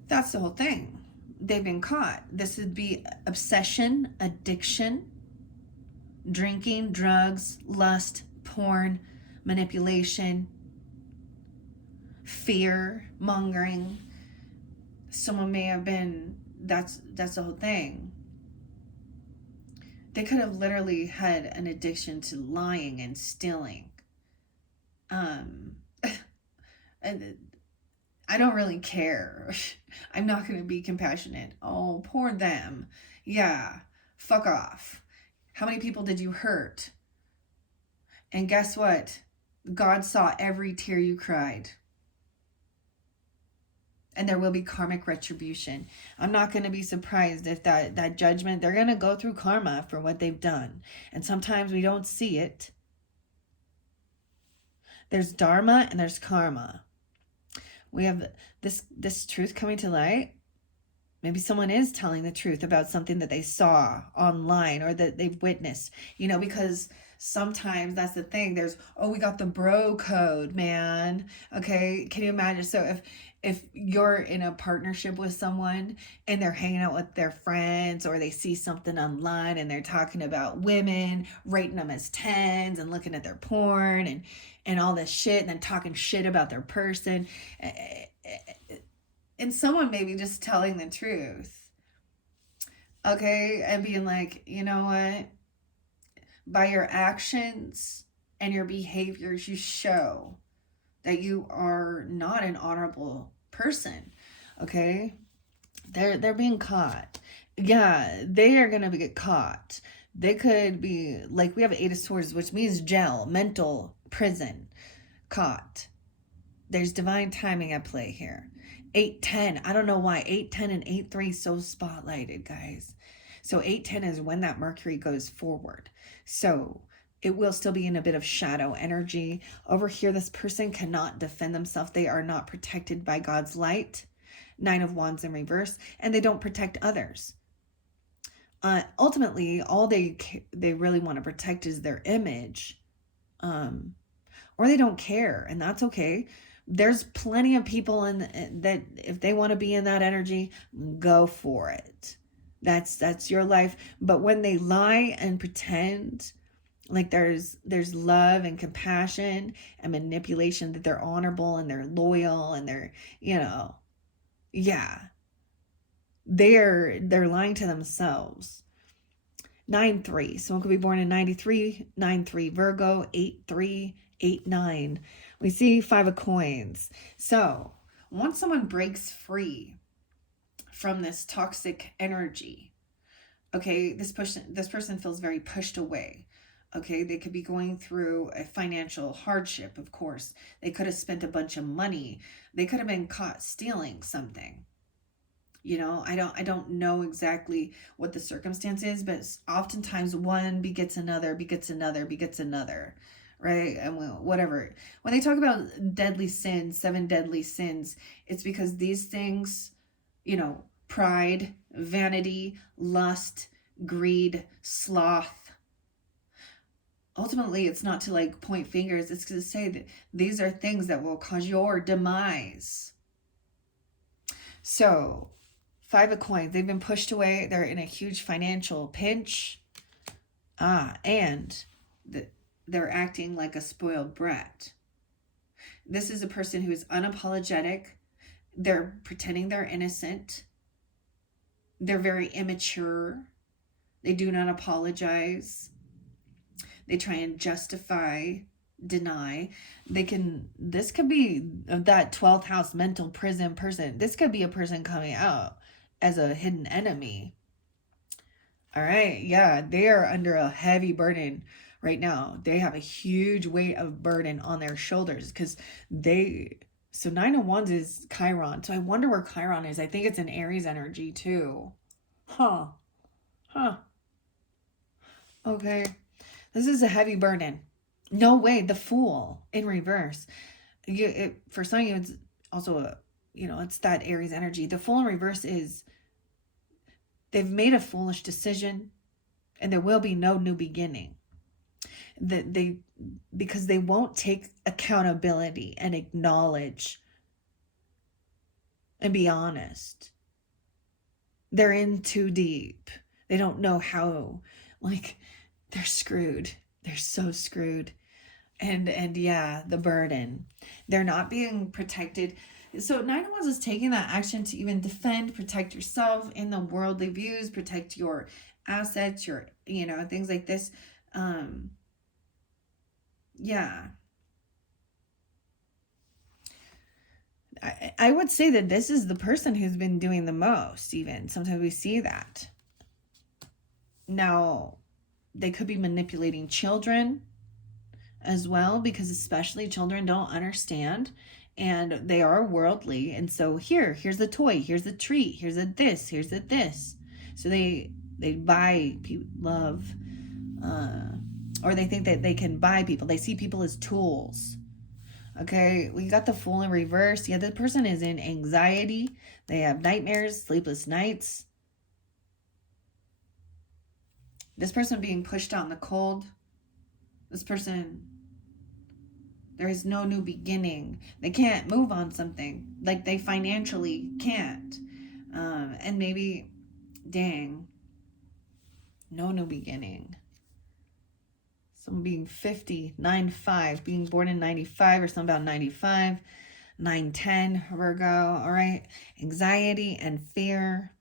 that's the whole thing. They've been caught. This would be obsession, addiction, drinking, drugs, lust, porn, manipulation, fear mongering. Someone may have been, that's the whole thing. They could have literally had an addiction to lying and stealing. And I don't really care. I'm not going to be compassionate. Oh, poor them. Yeah, fuck off. How many people did you hurt? And guess what? God saw every tear you cried. And there will be karmic retribution. I'm not going to be surprised if that judgment, they're going to go through karma for what they've done. And sometimes we don't see it. There's dharma and there's karma. We have this truth coming to light. Maybe someone is telling the truth about something that they saw online or that they've witnessed, because sometimes that's the thing. We got the bro code, man. Okay. Can you imagine? So if you're in a partnership with someone and they're hanging out with their friends, or they see something online and they're talking about women, rating them as 10s and looking at their porn and all this shit, and then talking shit about their person, and someone maybe just telling the truth, okay, and being like, you know what, by your actions and your behaviors, you show that you are not an honorable person, okay? They're being caught. Yeah, they are gonna get caught. They could be, like, we have 8 of Swords, which means jail, mental prison, caught. There's divine timing at play here. 8-10. I don't know why 8-10 and 8-3 so spotlighted, guys. So 8-10 is when that Mercury goes forward. So it will still be in a bit of shadow energy. Over here, this person cannot defend themselves. They are not protected by God's light. 9 of Wands in reverse. And they don't protect others. Ultimately, all they really want to protect is their image. Or they don't care, and that's okay. There's plenty of people in that, if they want to be in that energy, go for it. That's your life. But when they lie and pretend like there's love and compassion and manipulation, that they're honorable and they're loyal and they're, yeah, they're lying to themselves. 9-3. Someone could be born in 93, 9-3 Virgo, 8-3, 8-9. We see 5 of coins. So once someone breaks free from this toxic energy, okay, this person feels very pushed away. Okay, they could be going through a financial hardship, of course. They could have spent a bunch of money. They could have been caught stealing something. I don't know exactly what the circumstance is, but oftentimes one begets another, right? And whatever. When they talk about deadly sins, 7 deadly sins, it's because these things, pride, vanity, lust, greed, sloth. Ultimately, it's not to point fingers. It's to say that these are things that will cause your demise. So 5 of coins, they've been pushed away. They're in a huge financial pinch. And they're acting like a spoiled brat. This is a person who is unapologetic. They're pretending they're innocent. They're very immature. They do not apologize. They try and justify, deny. This could be that 12th house mental prison person. This could be a person coming out as a hidden enemy. All right. Yeah, they are under a heavy burden right now. They have a huge weight of burden on their shoulders because so 9 of Wands is Chiron. So I wonder where Chiron is. I think it's an Aries energy too. Huh. Okay. This is a heavy burden. No way. The Fool in reverse. For some of you, it's also it's that Aries energy. The Fool in reverse is they've made a foolish decision, and there will be no new beginning. Because they won't take accountability and acknowledge and be honest. They're in too deep. They don't know how. They're screwed. They're so screwed. And yeah, the burden. They're not being protected. So 9 of Wands is taking that action to even defend, protect yourself in the worldly views, protect your assets, your, things like this. Yeah. I would say that this is the person who's been doing the most, even. Sometimes we see that. Now, they could be manipulating children as well, because especially children don't understand, and they are worldly. And so here's the toy, here's the treat, here's a this, here's a this. So they buy love, or they think that they can buy people. They see people as tools. Okay, we got the Fool in reverse. Yeah, the person is in anxiety. They have nightmares, sleepless nights. This person being pushed out in the cold. This person, there is no new beginning. They can't move on something. They financially can't. And maybe, dang, no new beginning. Someone being 50, 9-5, being born in 95 or something about 95, 9-10 Virgo, all right? Anxiety and fear.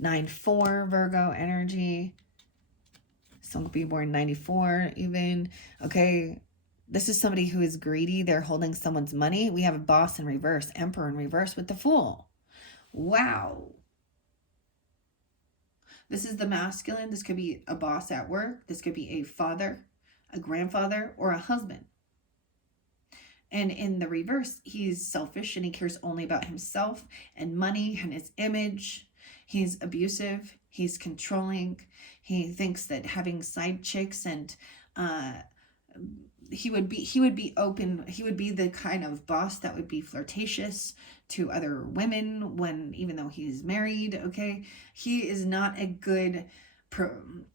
9-4 Virgo energy. Someone could be born in 94 even. Okay, this is somebody who is greedy. They're holding someone's money. We have a Boss in reverse, Emperor in reverse with the Fool. Wow. This is the masculine. This could be a boss at work. This could be a father, a grandfather, or a husband. And in the reverse, he's selfish and he cares only about himself and money and his image. He's abusive. He's controlling. He thinks that having side chicks and he would be open. He would be the kind of boss that would be flirtatious to other women when, even though he's married. Okay, he is not a good.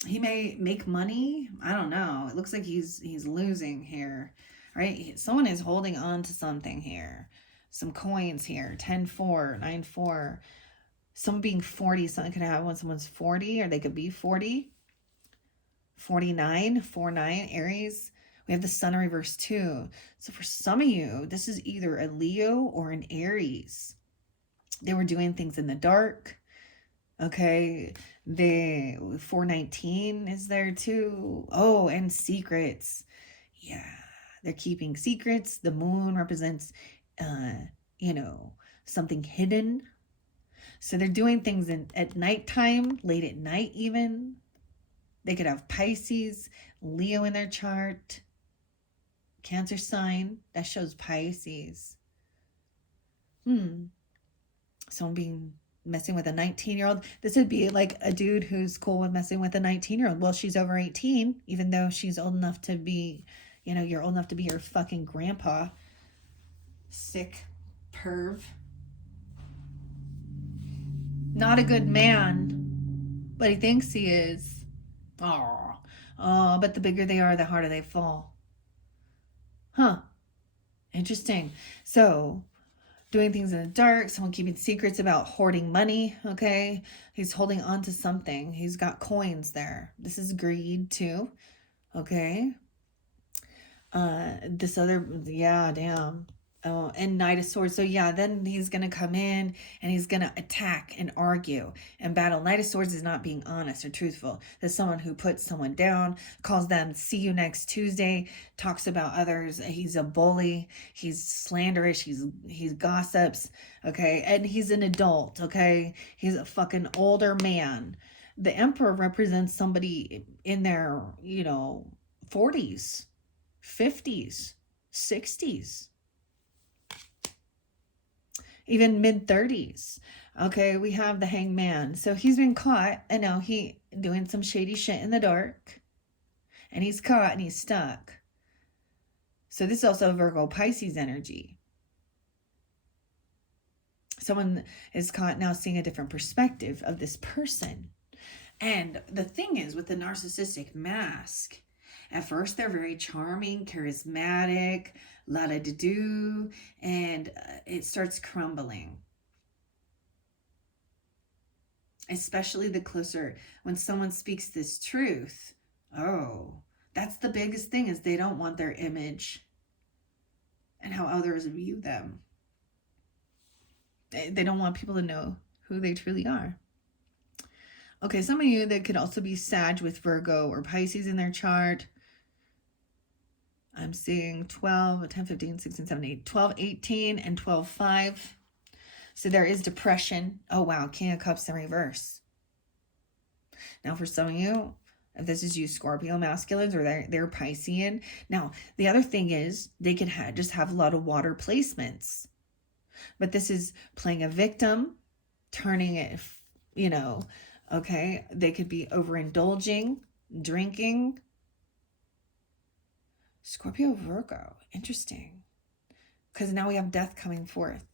He may make money. I don't know. It looks like he's losing here, right? Someone is holding on to something here. Some coins here. 10-4, 9-4. Someone being 40. Something could happen when someone's 40, or they could be 40. 49, 4-9, Aries. We have the sun in reverse too. So for some of you, this is either a Leo or an Aries. They were doing things in the dark. Okay. The 419 is there too. Oh, and secrets. Yeah. They're keeping secrets. The moon represents, something hidden. So they're doing things at nighttime, late at night even. They could have Pisces, Leo in their chart. Cancer sign, that shows Pisces. Someone messing with a 19-year-old. This would be like a dude who's cool with messing with a 19-year-old. Well, she's over 18, even though she's old enough to be, you're old enough to be her fucking grandpa. Sick perv. Not a good man, but he thinks he is. Oh, but the bigger they are, the harder they fall. Huh. Interesting. So, doing things in the dark, someone keeping secrets about hoarding money, okay? He's holding on to something. He's got coins there. This is greed too, okay? This other, yeah, damn. Oh, and Knight of Swords. So yeah, then he's going to come in and he's going to attack and argue and battle. Knight of Swords is not being honest or truthful. There's someone who puts someone down, calls them, see you next Tuesday, talks about others. He's a bully. He's slanderous. He's gossips. Okay. And he's an adult. Okay. He's a fucking older man. The Emperor represents somebody in their, 40s, 50s, 60s. Even mid-30s. Okay, we have the Hangman. So he's been caught, and now he doing some shady shit in the dark. And he's caught and he's stuck. So this is also Virgo Pisces energy. Someone is caught now seeing a different perspective of this person. And the thing is, with the narcissistic mask, at first they're very charming, charismatic, la-da-da-do, and it starts crumbling. Especially the closer, when someone speaks this truth, that's the biggest thing, is they don't want their image and how others view them. They don't want people to know who they truly are. Okay, some of you that could also be Sag with Virgo or Pisces in their chart. I'm seeing 12, 10, 15, 16, 17, 8, 12, 18, and 12, 5. So there is depression. Oh, wow. King of Cups in reverse. Now, for some of you, if this is you Scorpio masculines or they're Piscean. Now, the other thing is they could just have a lot of water placements. But this is playing a victim, turning it, okay. They could be overindulging, drinking. Scorpio, Virgo, interesting. Because now we have death coming forth.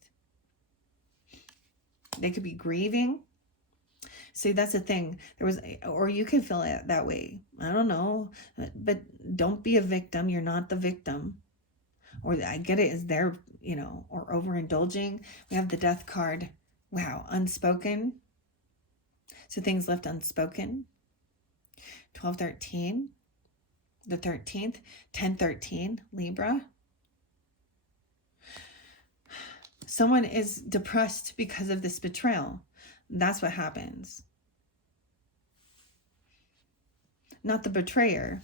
They could be grieving. See, that's the thing. Or you can feel it that way. I don't know. But don't be a victim. You're not the victim. Or I get it, is there, or overindulging. We have the death card. Wow, unspoken. So things left unspoken. 12-13. The 13th, 10-13, Libra. Someone is depressed because of this betrayal. That's what happens. Not the betrayer.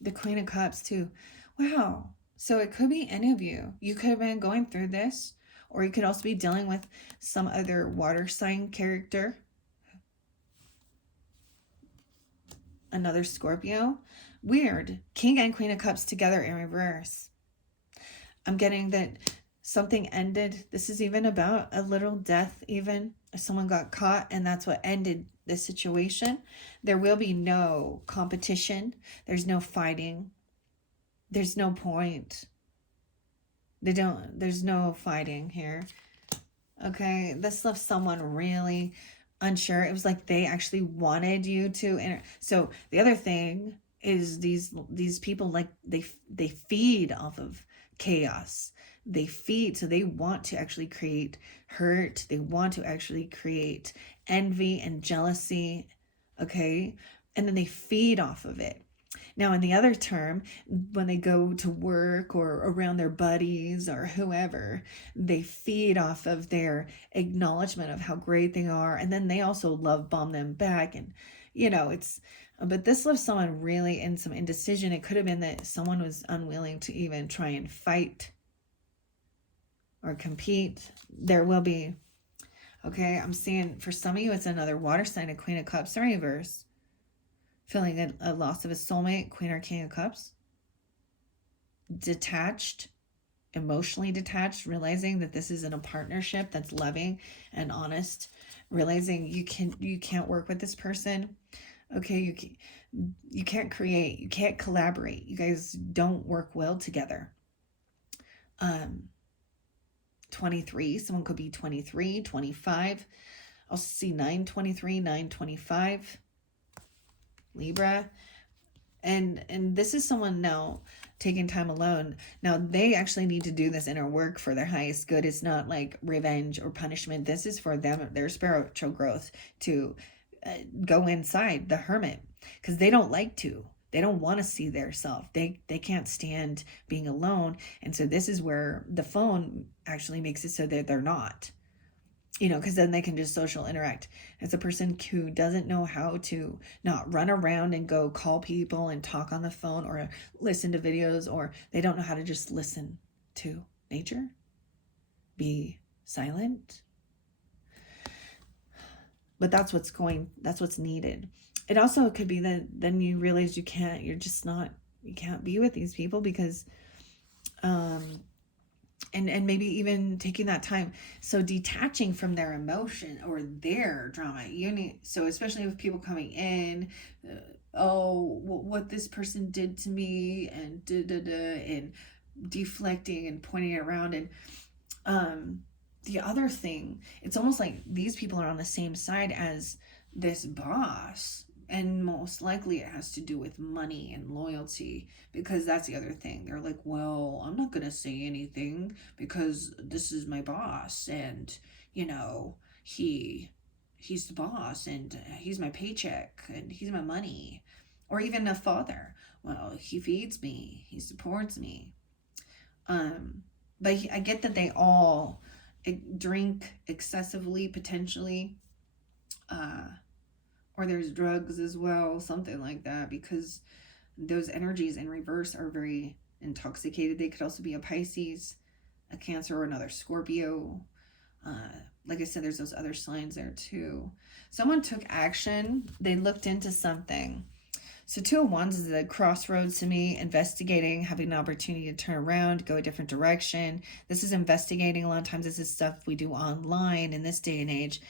The Queen of Cups too. Wow. So it could be any of you. You could have been going through this, or you could also be dealing with some other water sign character. Another Scorpio. Weird. King and Queen of Cups together in reverse. I'm getting that something ended. This is even about a little death, even. Someone got caught, and that's what ended the situation. There will be no competition. There's no fighting. There's no point. There's no fighting here. Okay, this left someone really unsure. It was like they actually wanted you to so the other thing is these people, like they feed off of chaos. They feed, so they want to actually create hurt. They want to actually create envy and jealousy. Okay, and then they feed off of it. Now, in the other term, when they go to work or around their buddies or whoever, they feed off of their acknowledgement of how great they are. And then they also love bomb them back. And, but this left someone really in some indecision. It could have been that someone was unwilling to even try and fight or compete. There will be, okay, I'm seeing for some of you, it's another water sign, a Queen of Cups in reverse. Feeling a loss of a soulmate, Queen or King of Cups. Detached, emotionally detached, realizing that this isn't a partnership that's loving and honest. Realizing you can't work with this person. Okay, you can't create, you can't collaborate. You guys don't work well together. 23, someone could be 23, 25. I'll see 923, 925. Libra. And this is someone now taking time alone. Now they actually need to do this inner work for their highest good. It's not like revenge or punishment. This is for them, their spiritual growth, to go inside the hermit, because they don't want to see their self. They can't stand being alone. And so this is where the phone actually makes it so that they're not, because then they can just social interact. As a person who doesn't know how to not run around and go call people and talk on the phone or listen to videos, or they don't know how to just listen to nature, be silent. But that's what's needed. It also could be that then you realize you can't be with these people because, and maybe even taking that time. So detaching from their emotion or their drama, so especially with people coming in, what this person did to me, and and deflecting and pointing it around. And the other thing, it's almost like these people are on the same side as this boss. And most likely it has to do with money and loyalty, because that's the other thing. They're like, well, I'm not going to say anything because this is my boss, and, he's the boss, and he's my paycheck, and he's my money. Or even a father. Well, he feeds me. He supports me. But I get that they all drink excessively, potentially. Or there's drugs as well, something like that, because those energies in reverse are very intoxicated. They could also be a Pisces, a Cancer, or another Scorpio. Like I said, there's those other signs there too. Someone took action. They looked into something. So 2 of Wands is a crossroads to me, investigating, having an opportunity to turn around, go a different direction. This is investigating. A lot of times this is stuff we do online in this day and age.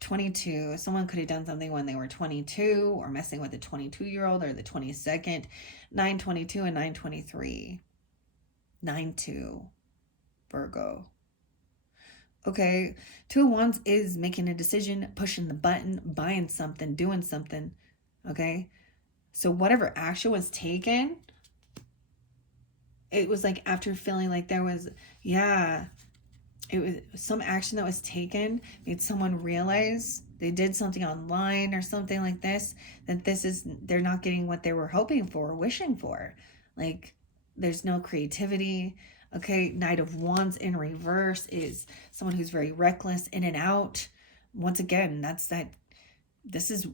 22, someone could have done something when they were 22, or messing with the 22-year-old or the 22nd. 922 and 923. 92, Virgo. Okay, 2 of Wands is making a decision, pushing the button, buying something, doing something. Okay, so whatever action was taken, it was like after feeling like there was, it was some action that was taken, made someone realize they did something online or something like this, that they're not getting what they were hoping for, wishing for. Like, there's no creativity. Okay, Knight of Wands in reverse is someone who's very reckless, in and out. Once again, this is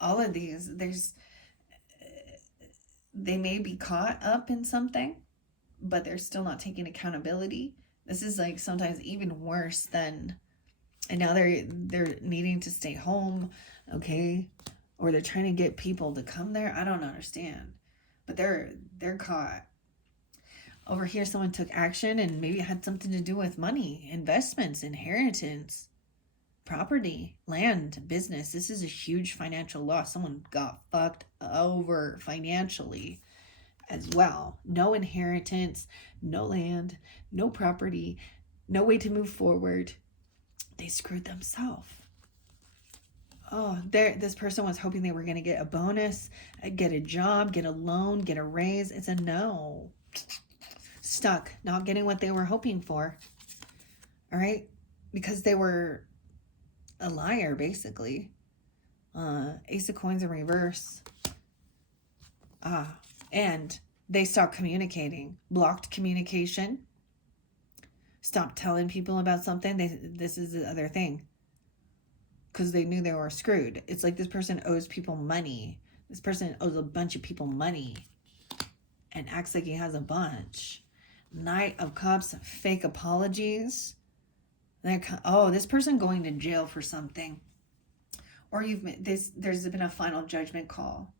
all of these. They may be caught up in something, but they're still not taking accountability. This is like sometimes even worse than, and now they're needing to stay home, okay? Or they're trying to get people to come there. I don't understand, but they're caught. Over here, someone took action and maybe it had something to do with money, investments, inheritance, property, land, business. This is a huge financial loss. Someone got fucked over financially as well. No inheritance, no land, no property, no way to move forward. They screwed themselves. Oh, this person was hoping they were going to get a bonus, get a job, get a loan, get a raise. It's a no. Stuck, not getting what they were hoping for. All right? Because they were a liar, basically. Ace of Coins in reverse. And they stopped communicating. Blocked communication. Stopped telling people about something. This is the other thing. Because they knew they were screwed. It's like this person owes people money. This person owes a bunch of people money. And acts like he has a bunch. Knight of Cups, fake apologies. This person going to jail for something. Or there's been a final judgment call.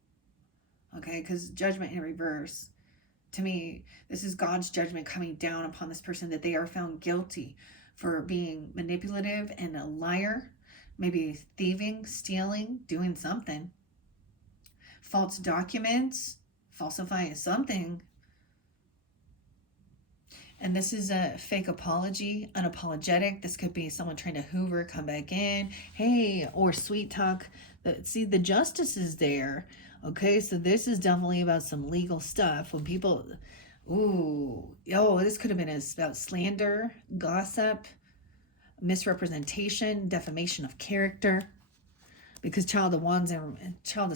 Okay, because judgment in reverse. To me, this is God's judgment coming down upon this person, that they are found guilty for being manipulative and a liar. Maybe thieving, stealing, doing something. False documents, falsifying something. And this is a fake apology, unapologetic. This could be someone trying to hoover, come back in. Hey, or sweet talk. See, the justice is there. Okay, so this is definitely about some legal stuff. When people, this could have been about slander, gossip, misrepresentation, defamation of character. Because Child of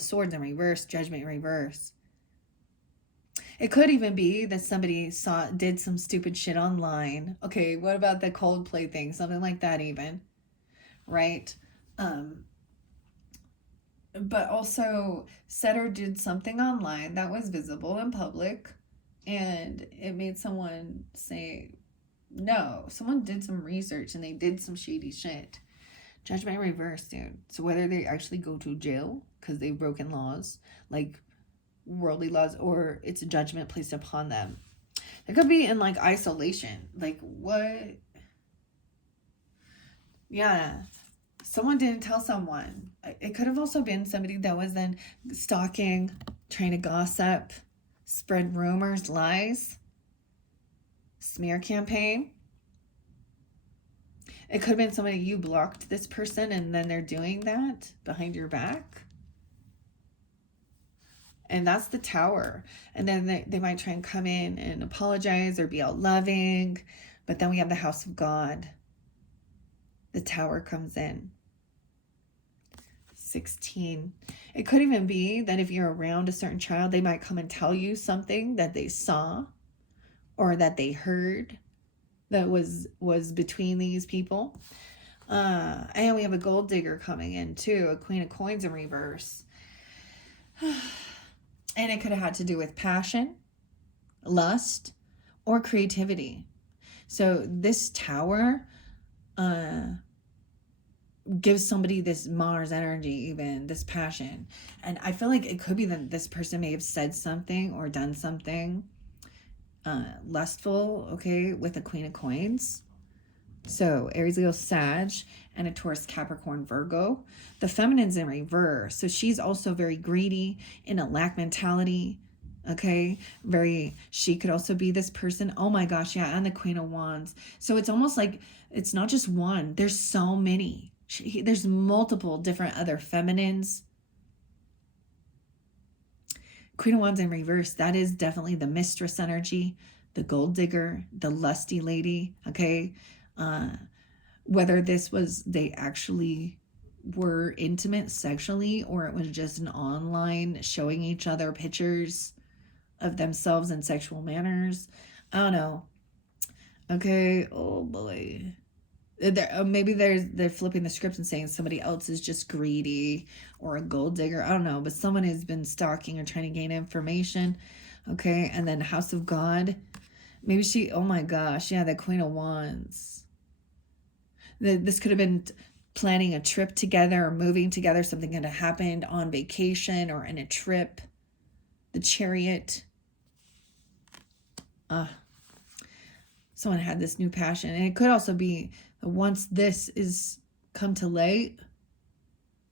Swords in reverse, Judgment in reverse. It could even be that somebody did some stupid shit online. Okay, what about the Coldplay thing? Something like that even. Right? But also said or did something online that was visible in public. And it made someone say, no. Someone did some research and they did some shady shit. Judgment in reverse, dude. So whether they actually go to jail because they've broken laws, like worldly laws, or it's a judgment placed upon them. They could be in like isolation. Like what? Yeah. Someone didn't tell someone. It could have also been somebody that was then stalking, trying to gossip, spread rumors, lies, smear campaign. It could have been somebody you blocked this person and then they're doing that behind your back. And that's the Tower. And then they might try and come in and apologize or be all loving. But then we have the House of God. The Tower comes in. 16. It could even be that if you're around a certain child, they might come and tell you something that they saw or that they heard that was between these people. And we have a Gold Digger coming in too. A Queen of Coins in reverse. And it could have had to do with passion, lust, or creativity. So this Tower gives somebody this Mars energy, even this passion. And I feel like it could be that this person may have said something or done something lustful, okay, with a Queen of Coins. So Aries, Leo, Sag, and a Taurus, Capricorn, Virgo. The feminine's in reverse. So she's also very greedy, in a lack mentality. Okay. She could also be this person. Oh my gosh. Yeah. And the Queen of Wands. So it's almost like it's not just one. There's so many. There's multiple different other feminines. Queen of Wands in reverse. That is definitely the mistress energy, the gold digger, the lusty lady. Okay. Whether they actually were intimate sexually, or it was just an online showing each other pictures of themselves in sexual manners. I don't know. Okay. Oh boy. Maybe they're flipping the script and saying somebody else is just greedy or a gold digger. I don't know. But someone has been stalking or trying to gain information. Okay. And then House of God. Maybe oh my gosh. Yeah. The Queen of Wands. This could have been planning a trip together or moving together. Something could have happened on vacation or in a trip. The Chariot. someone had this new passion. And it could also be once this is come to light,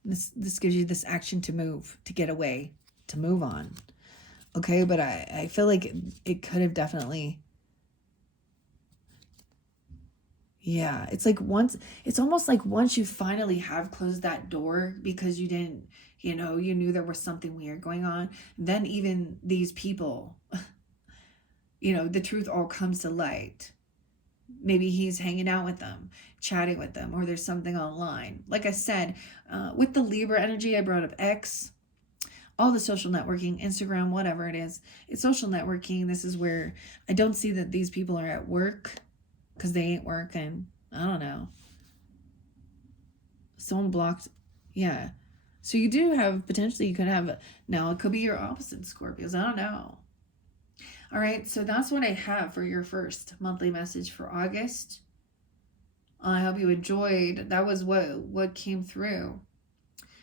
this gives you this action to move, to get away, to move on. Okay, but I feel like it could have definitely, yeah, it's like it's almost like once you finally have closed that door because you didn't, you knew there was something weird going on, then even these people, the truth all comes to light. Maybe he's hanging out with them, chatting with them, or there's something online. Like I said, with the Libra energy, I brought up X, all the social networking, Instagram, whatever it is. It's social networking. This is where I don't see that these people are at work because they ain't working. I don't know. Someone blocked. Yeah. So you do have, potentially you could have, now it could be your opposite Scorpios. I don't know. All right, so that's what I have for your first monthly message for August. I hope you enjoyed. That was what came through.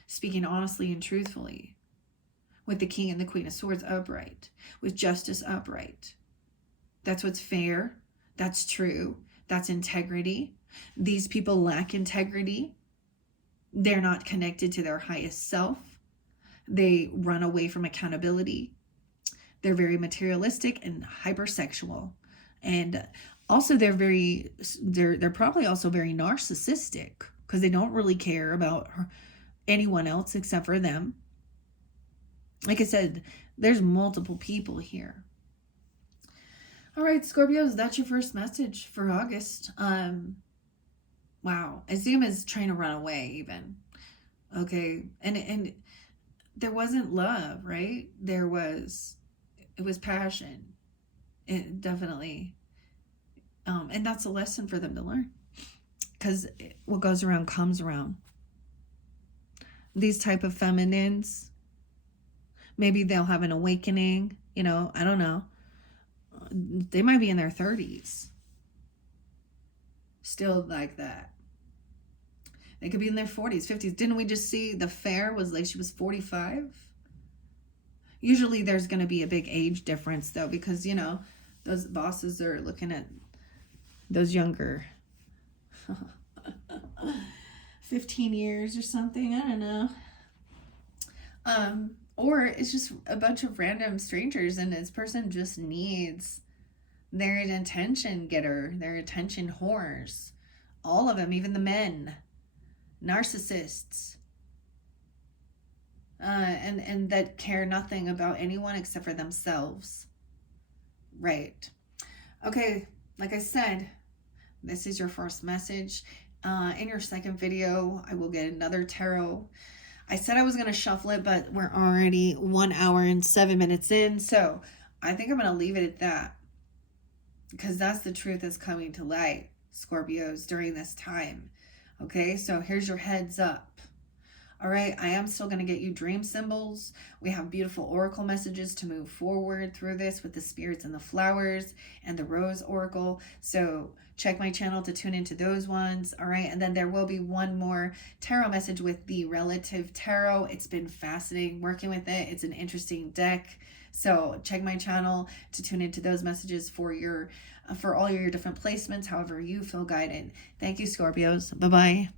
Speaking honestly and truthfully. With the King and the Queen of Swords upright. With Justice upright. That's what's fair. That's true. That's integrity. These people lack integrity. They're not connected to their highest self. They run away from accountability. They're very materialistic and hypersexual. And also they're probably also very narcissistic because they don't really care about anyone else except for them. Like I said, there's multiple people here. All right, Scorpios, that's your first message for August. Wow. Azim is trying to run away even. Okay. And there wasn't love, right? It was passion. It definitely. And that's a lesson for them to learn. Because what goes around comes around. These type of feminines, maybe they'll have an awakening. I don't know. They might be in their 30s. Still like that. They could be in their 40s, 50s. Didn't we just see the fair was like she was 45? Usually there's going to be a big age difference, though, because, those bosses are looking at those younger 15 years or something. I don't know. Or it's just a bunch of random strangers, and this person just needs their attention getter, their attention whores. All of them, even the men. Narcissists. And that care nothing about anyone except for themselves. Right. Okay, like I said, this is your first message. In your second video, I will get another tarot. I said I was going to shuffle it, but we're already 1 hour and 7 minutes in, so I think I'm going to leave it at that. Because that's the truth that's coming to light, Scorpios, during this time. Okay, so here's your heads up. All right, I am still going to get you dream symbols. We have beautiful oracle messages to move forward through this with the spirits and the flowers and the rose oracle. So check my channel to tune into those ones. All right, and then there will be one more tarot message with the relative tarot. It's been fascinating working with it. It's an interesting deck. So check my channel to tune into those messages for all your different placements, however you feel guided. Thank you, Scorpios. Bye-bye.